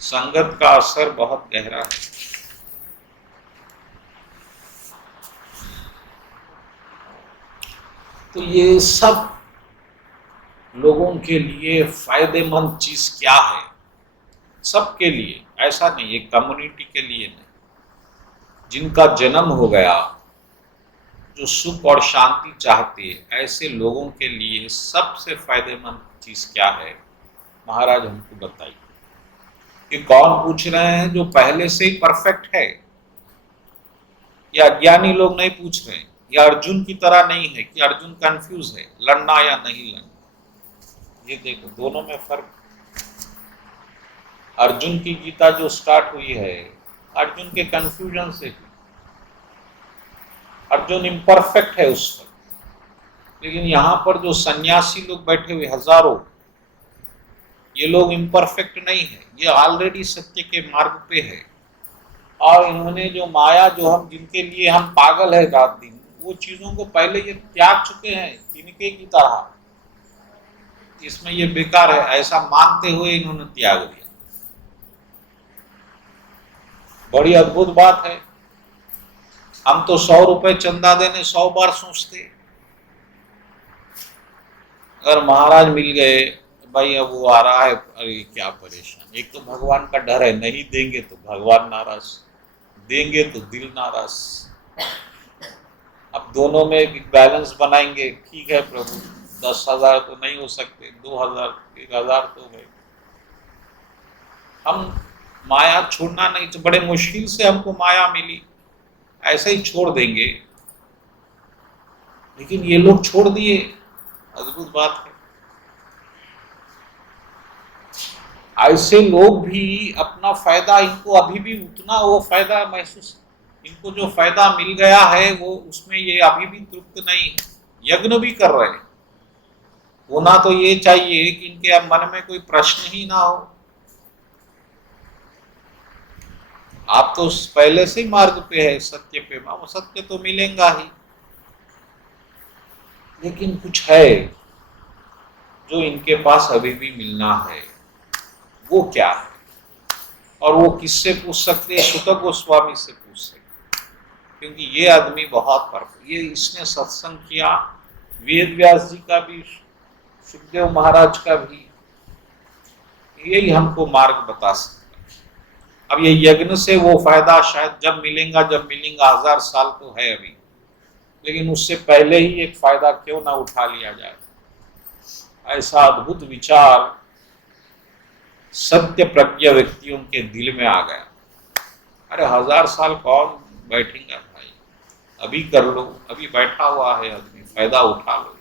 संगत का असर बहुत गहरा है। तो ये सब लोगों के लिए फायदेमंद चीज क्या है? सबके लिए, ऐसा नहीं है कम्युनिटी के लिए नहीं। जिनका जन्म हो गया, जो सुख और शांति चाहते हैं, ऐसे लोगों के लिए सबसे फायदेमंद चीज क्या है महाराज हमको बताइए। कि कौन पूछ रहे हैं? जो पहले से ही परफेक्ट है, या अज्ञानी लोग नहीं पूछ रहे हैं, या अर्जुन की तरह नहीं है कि अर्जुन कंफ्यूज है लड़ना या नहीं लड़ना। ये देखो दोनों में फर्क। अर्जुन की गीता जो स्टार्ट हुई है अर्जुन के कंफ्यूजन से हुई। अर्जुन इम्परफेक्ट है उस वक्त, लेकिन यहां पर जो सन्यासी लोग बैठे हुए हजारों, ये लोग इम्परफेक्ट नहीं है, ये ऑलरेडी सत्य के मार्ग पे है। और इन्होंने जो माया, जो हम जिनके लिए हम पागल है रात दिन, वो चीजों को पहले ये त्याग चुके हैं तिनके की तरह। इसमें ये बेकार है ऐसा मानते हुए इन्होंने त्याग दिया। बड़ी अद्भुत बात है। हम तो 100 रुपए चंदा देने 100 बार सोचते। अगर महाराज मिल गए, भाई अब वो आ रहा है, अरे क्या परेशान। एक तो भगवान का डर है, नहीं देंगे तो भगवान नाराज, देंगे तो दिल नाराज। अब दोनों में एक बैलेंस बनाएंगे। ठीक है प्रभु, 10,000 तो नहीं हो सकते, 2,000, 1,000 तो गए। हम माया छोड़ना नहीं, तो बड़े मुश्किल से हमको माया मिली, ऐसे ही छोड़ देंगे। लेकिन ये लोग छोड़ दिए, अद्भुत बात है। ऐसे लोग भी अपना फायदा, इनको अभी भी उतना वो फायदा महसूस, इनको जो फायदा मिल गया है वो उसमें ये अभी भी तृप्त नहीं है। यज्ञ भी कर रहे हैं। होना तो ये चाहिए कि इनके मन में कोई प्रश्न ही ना हो। आप तो पहले से ही मार्ग पे है, सत्य पे, वो सत्य तो मिलेगा ही। लेकिन कुछ है जो इनके पास अभी भी मिलना है। वो क्या है? और वो किससे पूछ सकते हैं? सुत गोस्वामी से पूछ सकते। क्योंकि ये आदमी बहुत परफेक्ट, ये इसने सत्संग किया, वेद व्यास जी का भी, सुखदेव महाराज का भी, यही हमको मार्ग बता सकता। अब ये यज्ञ से वो फायदा शायद जब मिलेगा 1000 साल तो है अभी, लेकिन उससे पहले ही एक फायदा क्यों ना उठा लिया जाए। ऐसा अद्भुत विचार सत्य प्रज्ञ व्यक्तियों के दिल में आ गया। अरे 1000 साल कौन बैठेगा भाई, अभी कर लो, अभी बैठा हुआ है आदमी, फायदा उठा लो।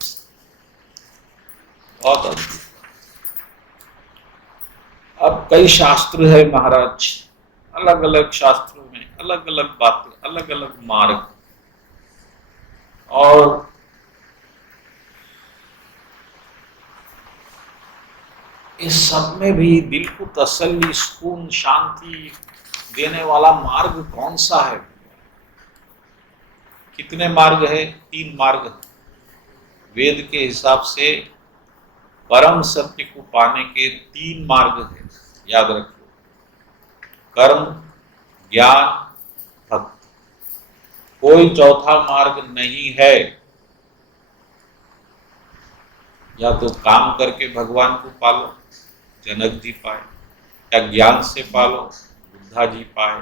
बहुत अद्भुत। अब कई शास्त्र है महाराज, अलग अलग शास्त्रों में अलग अलग बातें, अलग अलग मार्ग, और इस सब में भी दिल को तसल्ली, सुकून, शांति देने वाला मार्ग कौन सा है? कितने मार्ग है? 3 मार्ग। वेद के हिसाब से परम सत्य को पाने के 3 मार्ग है, याद रखो। कर्म, ज्ञान, भक्ति, कोई चौथा मार्ग नहीं है। या तो काम करके भगवान को पालो, जनक जी पाए, या ज्ञान से पालो, बुद्धा जी पाए,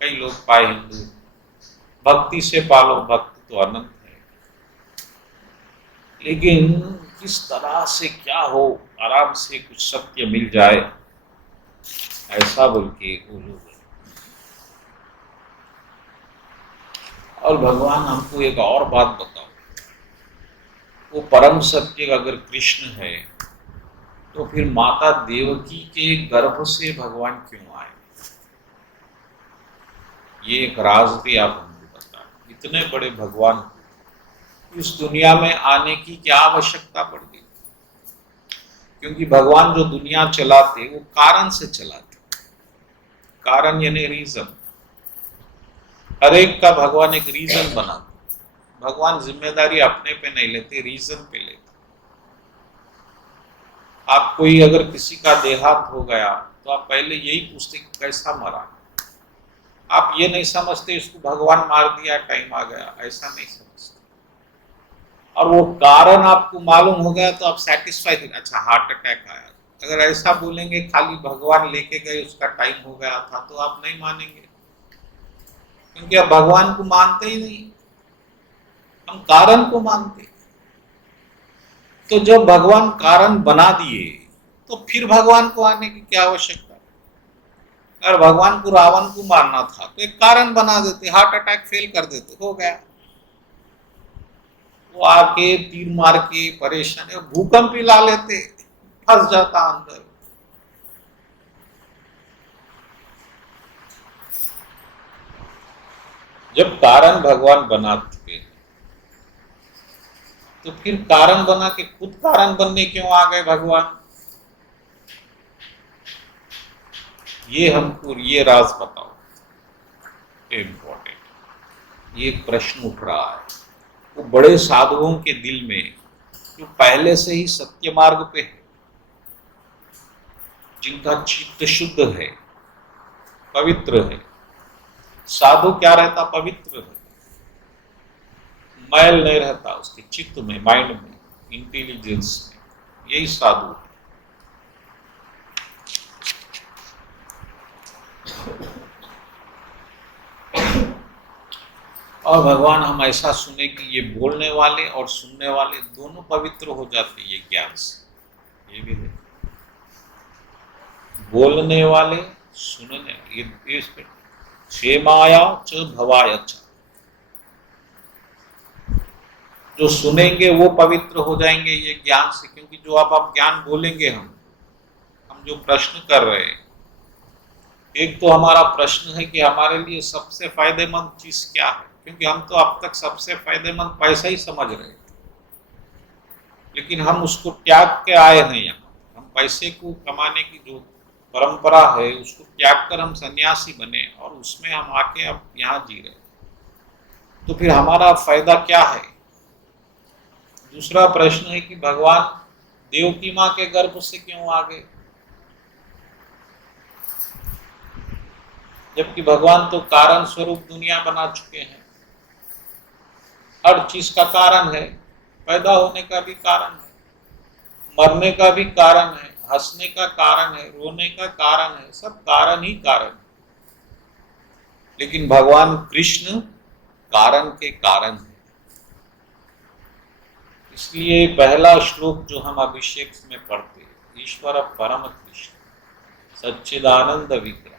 कई लोग पाए हिंदू। भक्ति से पालो, भक्ति तो अनंत है, लेकिन किस तरह से क्या हो, आराम से कुछ सत्य मिल जाए, ऐसा बोल के वो लोग। और भगवान हमको एक और बात बताओ, वो परम सत्य अगर कृष्ण है तो फिर माता देवकी के गर्भ से भगवान क्यों आए? ये एक राज भी आप हमको बताओ। इतने बड़े भगवान इस दुनिया में आने की क्या आवश्यकता पड़ गई? क्योंकि भगवान जो दुनिया चलाते वो कारण से चलाते, कारण यानी रीजन। हर एक का भगवान एक रीजन बनाते। भगवान जिम्मेदारी अपने पे नहीं लेते, रीजन पे लेते। आप कोई अगर किसी का देहांत हो गया तो आप पहले यही पूछते कि कैसा मरा। आप ये नहीं समझते इसको भगवान मार दिया, टाइम आ गया, ऐसा नहीं समझते। और वो कारण आपको मालूम हो गया तो आप सेटिस्फाइड, अच्छा हार्ट अटैक आया। अगर ऐसा बोलेंगे खाली भगवान लेके गए, उसका टाइम हो गया था, तो आप नहीं मानेंगे, क्योंकि आप भगवान को मानते ही नहीं, हम कारण को मानते। तो जब भगवान कारण बना दिए तो फिर भगवान को आने की क्या आवश्यकता? अगर भगवान को रावण को मारना था तो एक कारण बना देते, हार्ट अटैक फेल कर देते, हो गया। वो आके तीर मार के परेशान, भूकंप ही ला लेते, फंस जाता अंदर। जब कारण भगवान बनाते तो फिर कारण बना के खुद कारण बनने क्यों आ गए भगवान? ये हमको ये राज बताओ, इम्पोर्टेंट। ये प्रश्न उठ रहा है वो बड़े साधुओं के दिल में, जो पहले से ही सत्य मार्ग पे है, जिनका चित्त शुद्ध है, पवित्र है। साधु क्या रहता? पवित्र है, मैल नहीं रहता उसके चित्त में, माइंड में, इंटेलिजेंस में, यही साधु है। और भगवान हम ऐसा सुने कि ये बोलने वाले और सुनने वाले दोनों पवित्र हो जाते ये ज्ञान से। ये भी है, बोलने वाले, सुनने, ये क्षेमाया च भवाय च। जो सुनेंगे वो पवित्र हो जाएंगे ये ज्ञान से, क्योंकि जो आप ज्ञान बोलेंगे, हम जो प्रश्न कर रहे हैं, एक तो हमारा प्रश्न है कि हमारे लिए सबसे फायदेमंद चीज क्या है, क्योंकि हम तो अब तक सबसे फायदेमंद पैसा ही समझ रहे थे, लेकिन हम उसको त्याग के आए हैं यहाँ। हम पैसे को कमाने की जो परंपरा है उसको त्याग कर हम सन्यासी बने और उसमें हम आके अब यहाँ जी रहे, तो फिर हमारा फायदा क्या है? दूसरा प्रश्न है कि भगवान देवकी माँ के गर्भ से क्यों आ गए? जबकि भगवान तो कारण स्वरूप दुनिया बना चुके हैं। हर चीज का कारण है, पैदा होने का भी कारण है, मरने का भी कारण है, हंसने का कारण है, रोने का कारण है, सब कारण ही कारण है। लेकिन भगवान कृष्ण कारण के कारण है। इसलिए पहला श्लोक जो हम अभिषेक में पढ़ते, ईश्वर परम कृष्ण सच्चिदानंद विग्रह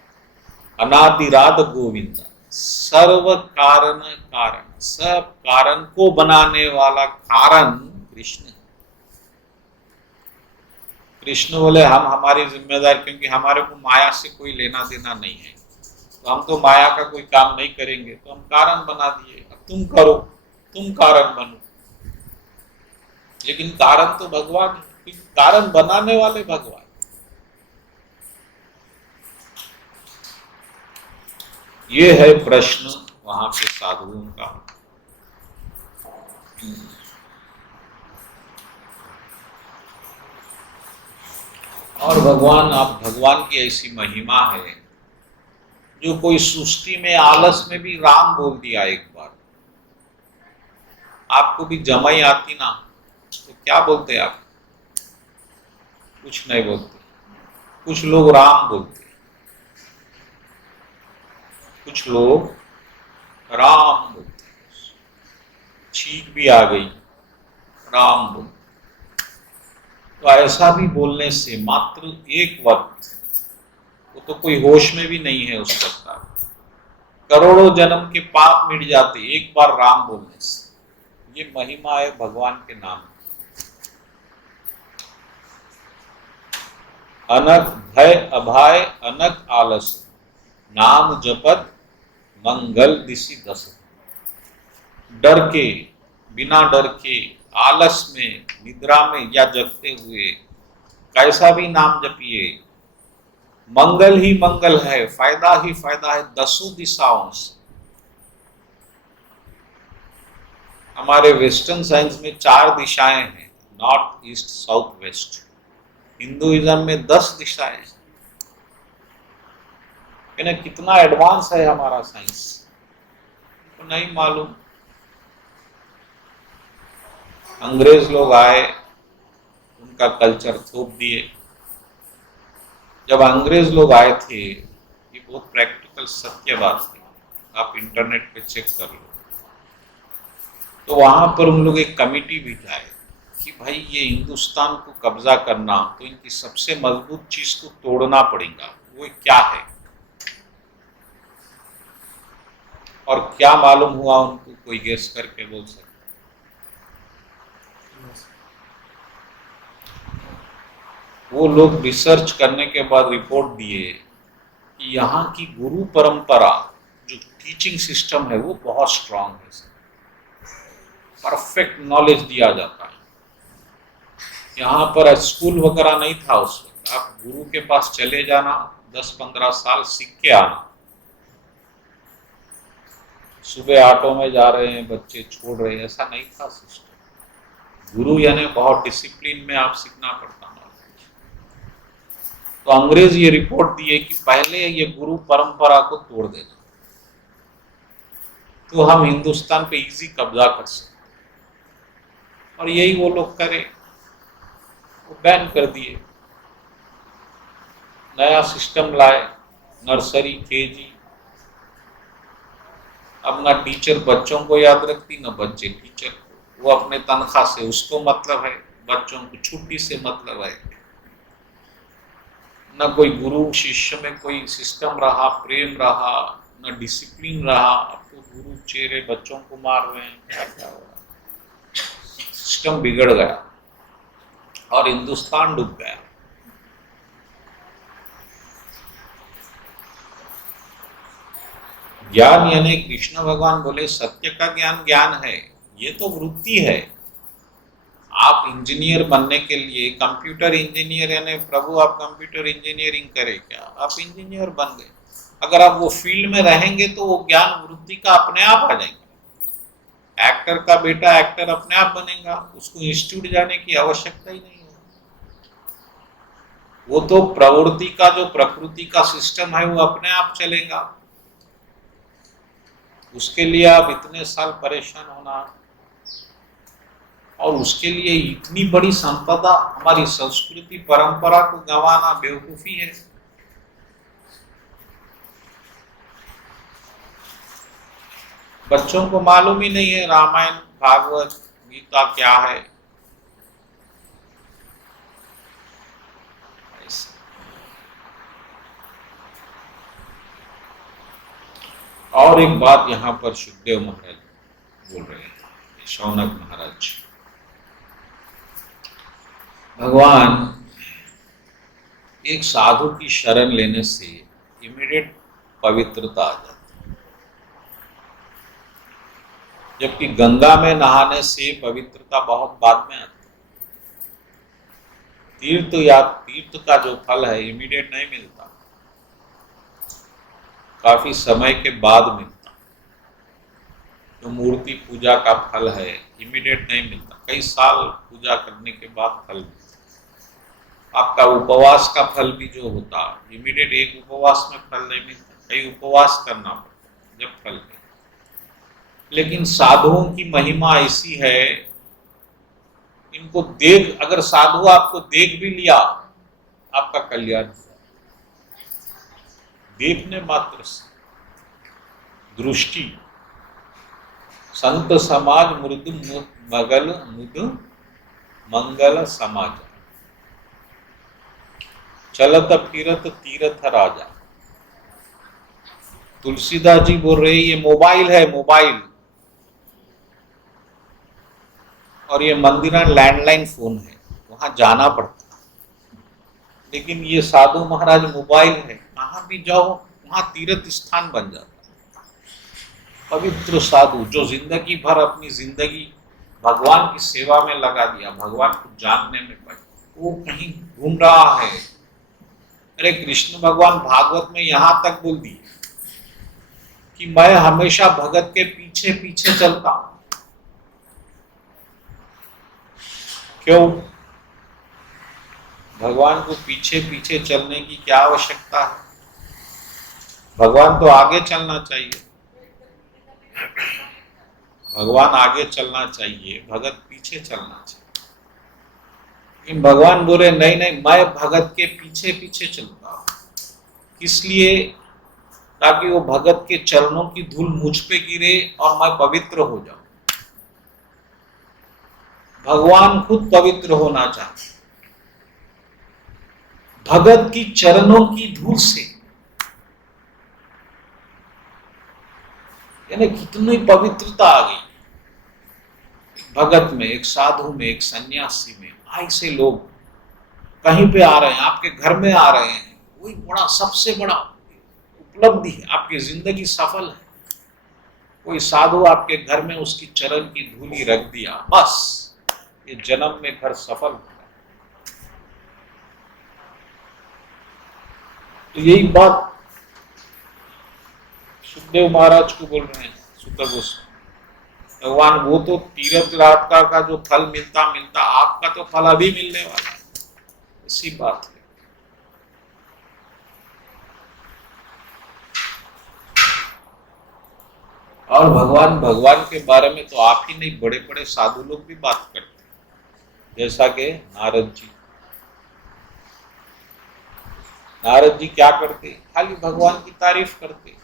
अनादिराद गोविंद सर्व कारण कारण, सब कारण को बनाने वाला कारण कृष्ण है। कृष्ण बोले हम हमारी जिम्मेदारी, क्योंकि हमारे को माया से कोई लेना देना नहीं है, तो हम तो माया का कोई काम नहीं करेंगे, तो हम कारण बना दिए, अब तुम करो, तुम कारण बनो। लेकिन कारण तो भगवान है, कारण बनाने वाले भगवान। ये है प्रश्न वहां पे साधुओं का। और भगवान, आप भगवान की ऐसी महिमा है, जो कोई सृष्टि में आलस में भी राम बोल दिया एक बार। आपको भी जमाई आती ना, तो क्या बोलते आप? कुछ नहीं बोलते। कुछ लोग राम बोलते, कुछ लोग राम बोलते। छींक भी आ गई, राम बोलते। तो ऐसा भी बोलने से मात्र एक वक्त, वो तो कोई होश में भी नहीं है उस वक्त का, करोड़ों जन्म के पाप मिट जाते एक बार राम बोलने से। ये महिमा है भगवान के नाम। अनक भय अभय अनक आलस, नाम जपत मंगल दिशि दस। डर के, बिना डर के, आलस में, निद्रा में या जगते हुए कैसा भी नाम जपिए, मंगल ही मंगल है, फायदा ही फायदा है दसों दिशाओं से। हमारे वेस्टर्न साइंस में 4 दिशाएं हैं, north east south west. Hinduism में 10 दिशाएं हैं। कितना एडवांस है हमारा साइंस, तो नहीं मालूम। अंग्रेज लोग आए, उनका कल्चर थोप दिए। जब अंग्रेज लोग आए थे, ये बहुत प्रैक्टिकल सत्य बात है, आप इंटरनेट पे चेक कर लो, तो वहां पर उन लोग एक कमिटी बिठाए कि भाई ये हिंदुस्तान को कब्जा करना, तो इनकी सबसे मजबूत चीज को तोड़ना पड़ेगा। वो क्या है? और क्या मालूम हुआ उनको? कोई गेस करके बोल सकता? वो लोग रिसर्च करने के बाद रिपोर्ट दिए कि यहाँ की गुरु परंपरा, जो टीचिंग सिस्टम है, वो बहुत स्ट्रांग है, परफेक्ट नॉलेज दिया जाता है। यहाँ पर स्कूल वगैरह नहीं था उस वक्त, आप गुरु के पास चले जाना, 10-15 साल सीख के आना। सुबह ऑटो में जा रहे हैं बच्चे, छोड़ रहे हैं, ऐसा नहीं था सिस्टम। गुरु यानी बहुत डिसिप्लिन में आप सीखना पड़ता नॉलेज। तो अंग्रेज ये रिपोर्ट दिए कि पहले ये गुरु परंपरा को तोड़ देना, तो हम हिंदुस्तान पे इजी कब्जा कर सकते। और यही वो लोग करे, वो बैन कर दिए। नया सिस्टम लाए, नर्सरी केजी। अब ना टीचर बच्चों को याद रखती, ना बच्चे टीचर को। वो अपने तनख्वाह से, उसको मतलब है, बच्चों को छुट्टी से मतलब है। ना कोई गुरु शिष्य में कोई सिस्टम रहा, प्रेम रहा, ना डिसिप्लिन रहा। अब तो गुरु चेहरे बच्चों को मार रहे हैं, क्या हो रहा? सिस्टम बिगड़ गया और हिंदुस्तान डूब गया। ज्ञान यानी कृष्ण भगवान बोले सत्य का ज्ञान ज्ञान है, ये तो वृत्ति है। आप इंजीनियर बनने के लिए, कंप्यूटर इंजीनियर यानी प्रभु आप कंप्यूटर इंजीनियरिंग करें क्या, आप इंजीनियर बन गए। अगर आप वो फील्ड में रहेंगे तो वो ज्ञान वृत्ति का अपने आप आ जाएगा। एक्टर का बेटा एक्टर अपने आप बनेगा, उसको इंस्टीट्यूट जाने की आवश्यकता ही नहीं है। वो तो प्रवृत्ति का, जो प्रकृति का सिस्टम है, वो अपने आप चलेगा। उसके लिए आप इतने साल परेशान होना, और उसके लिए इतनी बड़ी संपदा हमारी संस्कृति परंपरा को गंवाना बेवकूफी है। बच्चों को मालूम ही नहीं है रामायण भागवत गीता क्या है। और एक बात यहाँ पर सुखदेव महाराज बोल रहे हैं, शौनक महाराज, भगवान एक साधु की शरण लेने से इमीडिएट पवित्रता आ जाती है, जबकि गंगा में नहाने से पवित्रता बहुत बाद में आती है। तीर्थ का जो फल है इमीडिएट नहीं मिलता, काफी समय के बाद मिलता। जो मूर्ति पूजा का फल है इमीडिएट नहीं मिलता, कई साल पूजा करने के बाद फल मिलता। आपका उपवास का फल भी जो होता इमीडिएट एक उपवास में फल नहीं मिलता, कई उपवास करना पड़ता जब फल मिलता। लेकिन साधुओं की महिमा ऐसी है, इनको देख, अगर साधु आपको देख भी लिया आपका कल्याण हुआ। देखने मात्र से दृष्टि, संत समाज मृदु मगल मुद मंगल समाज, चलत फिरत तीर्थ राजा। तुलसीदास जी बोल रहे ये मोबाइल है, मोबाइल, और ये मंदिर लैंडलाइन फोन है, वहां जाना पड़ता। लेकिन ये साधु महाराज मोबाइल है, कहां भी जाओ वहां तीर्थ स्थान बन जाता। पवित्र साधु जो जिंदगी भर अपनी जिंदगी भगवान की सेवा में लगा दिया, भगवान को जानने में पाई, वो कहीं घूम रहा है। अरे कृष्ण भगवान भागवत में यहां तक बोल दिए कि मैं हमेशा भगत के पीछे पीछे चलता हूं। क्यों? भगवान को पीछे पीछे चलने की क्या आवश्यकता है? भगवान तो आगे चलना चाहिए, भगवान आगे चलना चाहिए, भगत पीछे चलना चाहिए। लेकिन भगवान बोले नहीं नहीं, मैं भगत के पीछे पीछे चलता हूं। किस लिए? ताकि वो भगत के चरणों की धूल मुझ पे गिरे और मैं पवित्र हो जाऊं। भगवान खुद पवित्र होना चाहते, भगत की चरणों की धूल से, यानी कितनी पवित्रता आ गई भगत में, एक साधु में, एक सन्यासी में। ऐसे लोग कहीं पे आ रहे हैं, आपके घर में आ रहे हैं, वही बड़ा सबसे बड़ा उपलब्धि है, आपकी जिंदगी सफल है। कोई साधु आपके घर में उसकी चरण की धूली रख दिया, बस ये जन्म में घर सफल हो गया। तो यही बात सुखदेव महाराज को बोल रहे हैं सुत गोस्वामी, भगवान वो तो तीर्थ यात्रा का जो फल मिलता मिलता, आपका तो फल अभी मिलने वाला है। इसी बात है। और भगवान के बारे में तो आप ही नहीं, बड़े बड़े साधु लोग भी बात करते हैं, जैसा कि नारद जी। नारद जी क्या करते? खाली भगवान की तारीफ करते।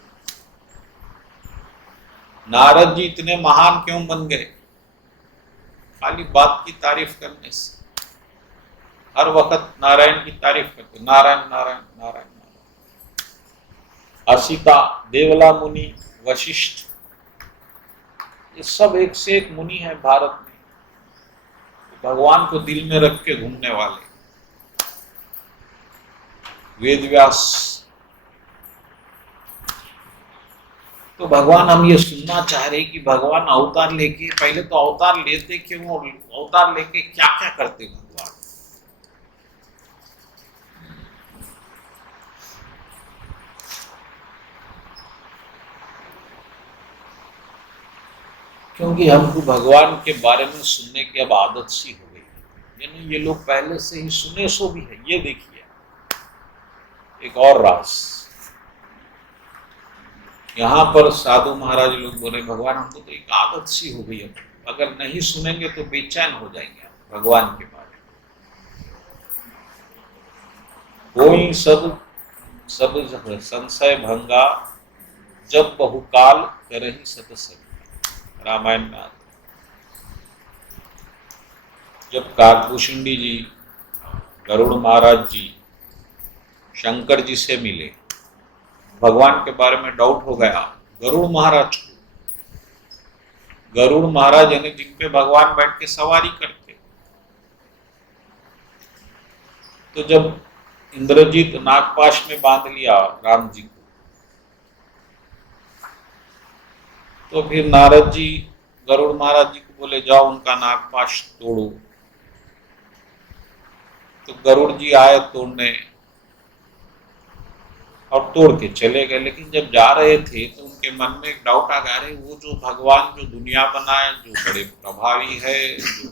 नारद जी इतने महान क्यों बन गए? खाली बात की तारीफ करने से। हर वक्त नारायण की तारीफ करते, नारायण नारायण नारायण नारायण। असिता, देवला मुनि, वशिष्ठ, ये सब एक से एक मुनि है भारत में, भगवान को दिल में रख के घूमने वाले। वेद व्यास। तो भगवान, हम ये सुनना चाह रहे कि भगवान अवतार लेके, पहले तो अवतार लेते क्यों, और अवतार लेके क्या क्या करते भगवान? क्योंकि हमको भगवान के बारे में सुनने की अब आदत सी हो गई, यानी ये लोग पहले से ही सुने सो भी है। ये देखिए एक और राज, यहाँ पर साधु महाराज लोग बोले भगवान हमको तो एक आदत सी हो गई है, अगर नहीं सुनेंगे तो बेचैन हो जाएंगे भगवान के बारे में। कोई सब सब संशय भंगा जब बहुकाल करहि सतसंग, रामायण में आता। जब काकभूषुंडी जी, गरुड़ महाराज जी शंकर जी से मिले, भगवान के बारे में डाउट हो गया गरुड़ महाराज को। गरुड़ महाराज यानी जिन पे भगवान बैठ के सवारी करते, तो जब इंद्रजीत नागपाश में बांध लिया राम जी को, तो फिर नारद जी गरुड़ महाराज जी को बोले जाओ उनका नागपाश तोड़ो। तो गरुड़ जी आए तोड़ने और तोड़ के चले गए, लेकिन जब जा रहे थे तो उनके मन में एक डाउट आ गया, अरे वो जो भगवान जो दुनिया बनाए, जो बड़े प्रभावी है, जो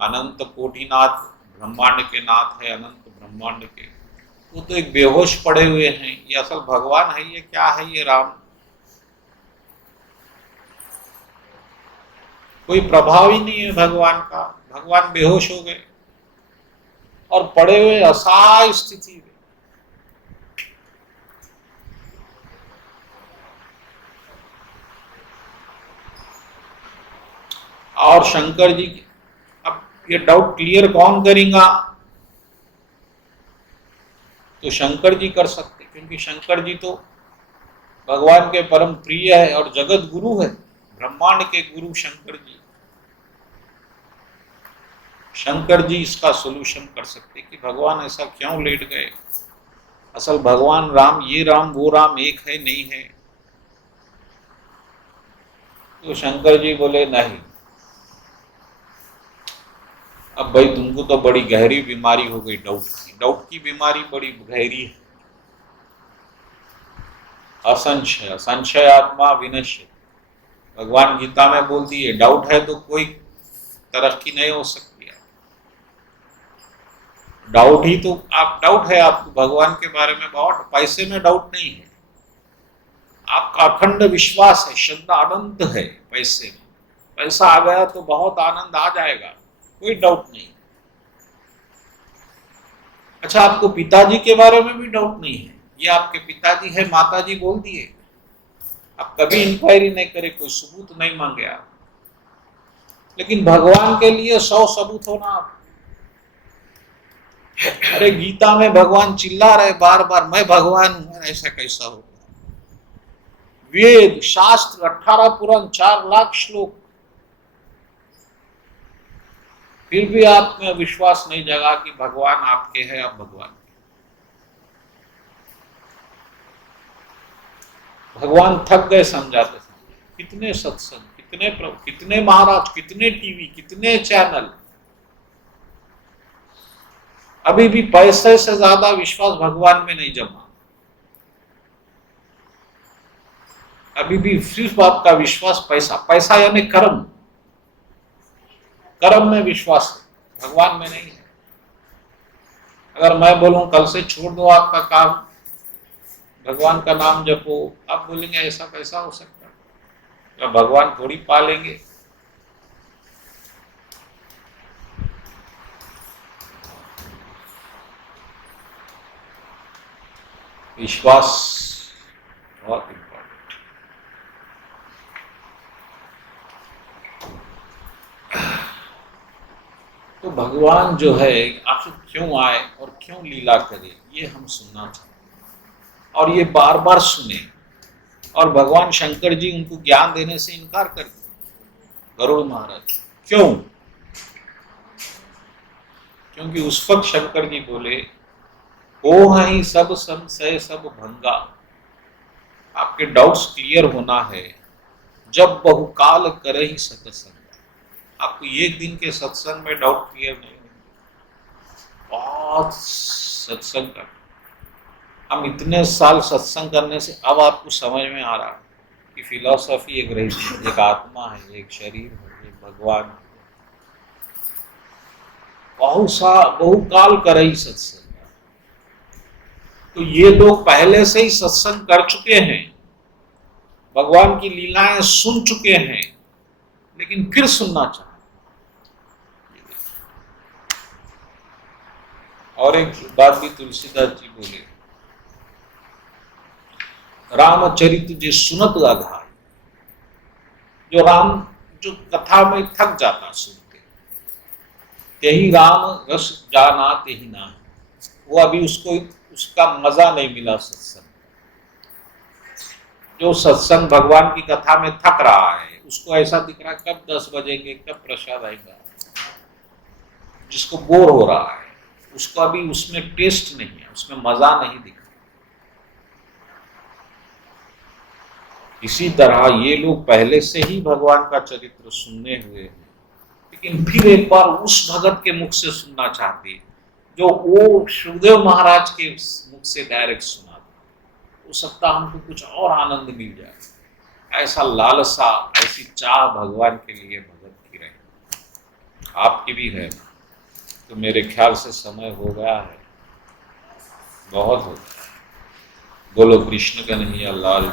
अनंत कोटिनाथ ब्रह्मांड के नाथ है, अनंत ब्रह्मांड के, वो तो एक बेहोश पड़े हुए हैं, ये असल भगवान है ये क्या है ये राम? कोई प्रभाव ही नहीं है भगवान का, भगवान बेहोश हो गए और पड़े हुए असहाय स्थिति में। और शंकर जी अब ये डाउट क्लियर कौन करेगा? तो शंकर जी कर सकते, क्योंकि शंकर जी तो भगवान के परम प्रिय है और जगत गुरु है, ब्रह्मांड के गुरु शंकर जी। शंकर जी इसका सॉल्यूशन कर सकते कि भगवान ऐसा क्यों लेट गए, असल भगवान राम ये राम वो राम एक है नहीं है। तो शंकर जी बोले नहीं, अब भाई तुमको तो बड़ी गहरी बीमारी हो गई डाउट की, डाउट की बीमारी बड़ी गहरी है। असंशय संशय आत्मा विनश्य, भगवान गीता में बोल दिए डाउट है तो कोई तरक्की नहीं हो सकती। डाउट ही तो आप डाउट है आपको भगवान के बारे में, बहुत पैसे में डाउट नहीं है, आपका अखंड विश्वास है, श्रद्धा अनंत है। पैसे में पैसा आ गया तो बहुत आनंद आ जाएगा, कोई डाउट नहीं। अच्छा, आपको पिताजी के बारे में भी डाउट नहीं है, ये आपके पिताजी है, माताजी बोल दिए, आप कभी इंक्वायरी नहीं करे, कोई सबूत नहीं मांगे आप, लेकिन भगवान के लिए 100 सबूत होना आप। अरे गीता में भगवान चिल्ला रहे बार बार मैं भगवान हूं, ऐसा कैसा होगा? वेद शास्त्र 18 पुराण 4 लाख श्लोक, फिर भी आप में विश्वास नहीं जगा कि भगवान आपके हैं, आप भगवान। भगवान थक गए समझाते थे, कितने सत्संग, कितने प्रभु, कितने महाराज, कितने टीवी, कितने चैनल, अभी भी पैसे से ज्यादा विश्वास भगवान में नहीं जमा। अभी भी सिर्फ आपका विश्वास पैसा, पैसा यानी कर्म, कर्म में विश्वास है, भगवान में नहीं है। अगर मैं बोलूं कल से छोड़ दो आपका काम, भगवान का नाम जपो, आप बोलेंगे ऐसा कैसा हो सकता है? क्या भगवान थोड़ी पालेंगे? विश्वास बहुत इंपॉर्टेंट। तो भगवान जो है आखिर क्यों आए और क्यों लीला करे, ये हम सुनना चाहते और ये बार बार सुने। और भगवान शंकर जी उनको ज्ञान देने से इनकार करते, गरुड़ महाराज। क्यों? क्योंकि उस वक्त शंकर जी बोले ओ ही सब संशय सब भंगा, आपके डाउट्स क्लियर होना है जब बहुकाल करे ही सत्संग। आपको एक दिन के सत्संग में डाउट क्लियर नहीं होगा, बहुत सत्संग कर, हम इतने साल सत्संग करने से अब आपको समझ में आ रहा है कि फिलॉसफी एक रही, एक आत्मा है, एक शरीर है, एक भगवान है। बहुकाल करे ही सत्संग। तो ये लोग पहले से ही सत्संग कर चुके हैं, भगवान की लीलाएं सुन चुके हैं लेकिन फिर सुनना चाहते। और एक बात भी तुलसीदास जी बोले, रामचरित जे सुनत आधार, जो राम जो कथा में थक जाता सुनते, यही राम रस जाना तेही ना, वो अभी उसको उसका मजा नहीं मिला सत्संग। जो सत्संग भगवान की कथा में थक रहा है उसको ऐसा दिख रहा है कब 10 बजेंगे, कब प्रसाद आएगा। जिसको बोर हो रहा है उसको अभी उसमें टेस्ट नहीं है, उसमें मजा नहीं दिख रहा। इसी तरह ये लोग पहले से ही भगवान का चरित्र सुनने हुए हैं, लेकिन फिर एक बार उस भगत के मुख से सुनना चाहते जो वो सुखदेव महाराज के मुख से डायरेक्ट सुना था। हो सकता हमको कुछ और आनंद मिल जाए, ऐसा लालसा, ऐसी चाह भगवान के लिए भगत की रहे। आपकी भी है। तो मेरे ख्याल से समय हो गया है, बहुत हो गया। बोलो कृष्ण कन्हैया लाल।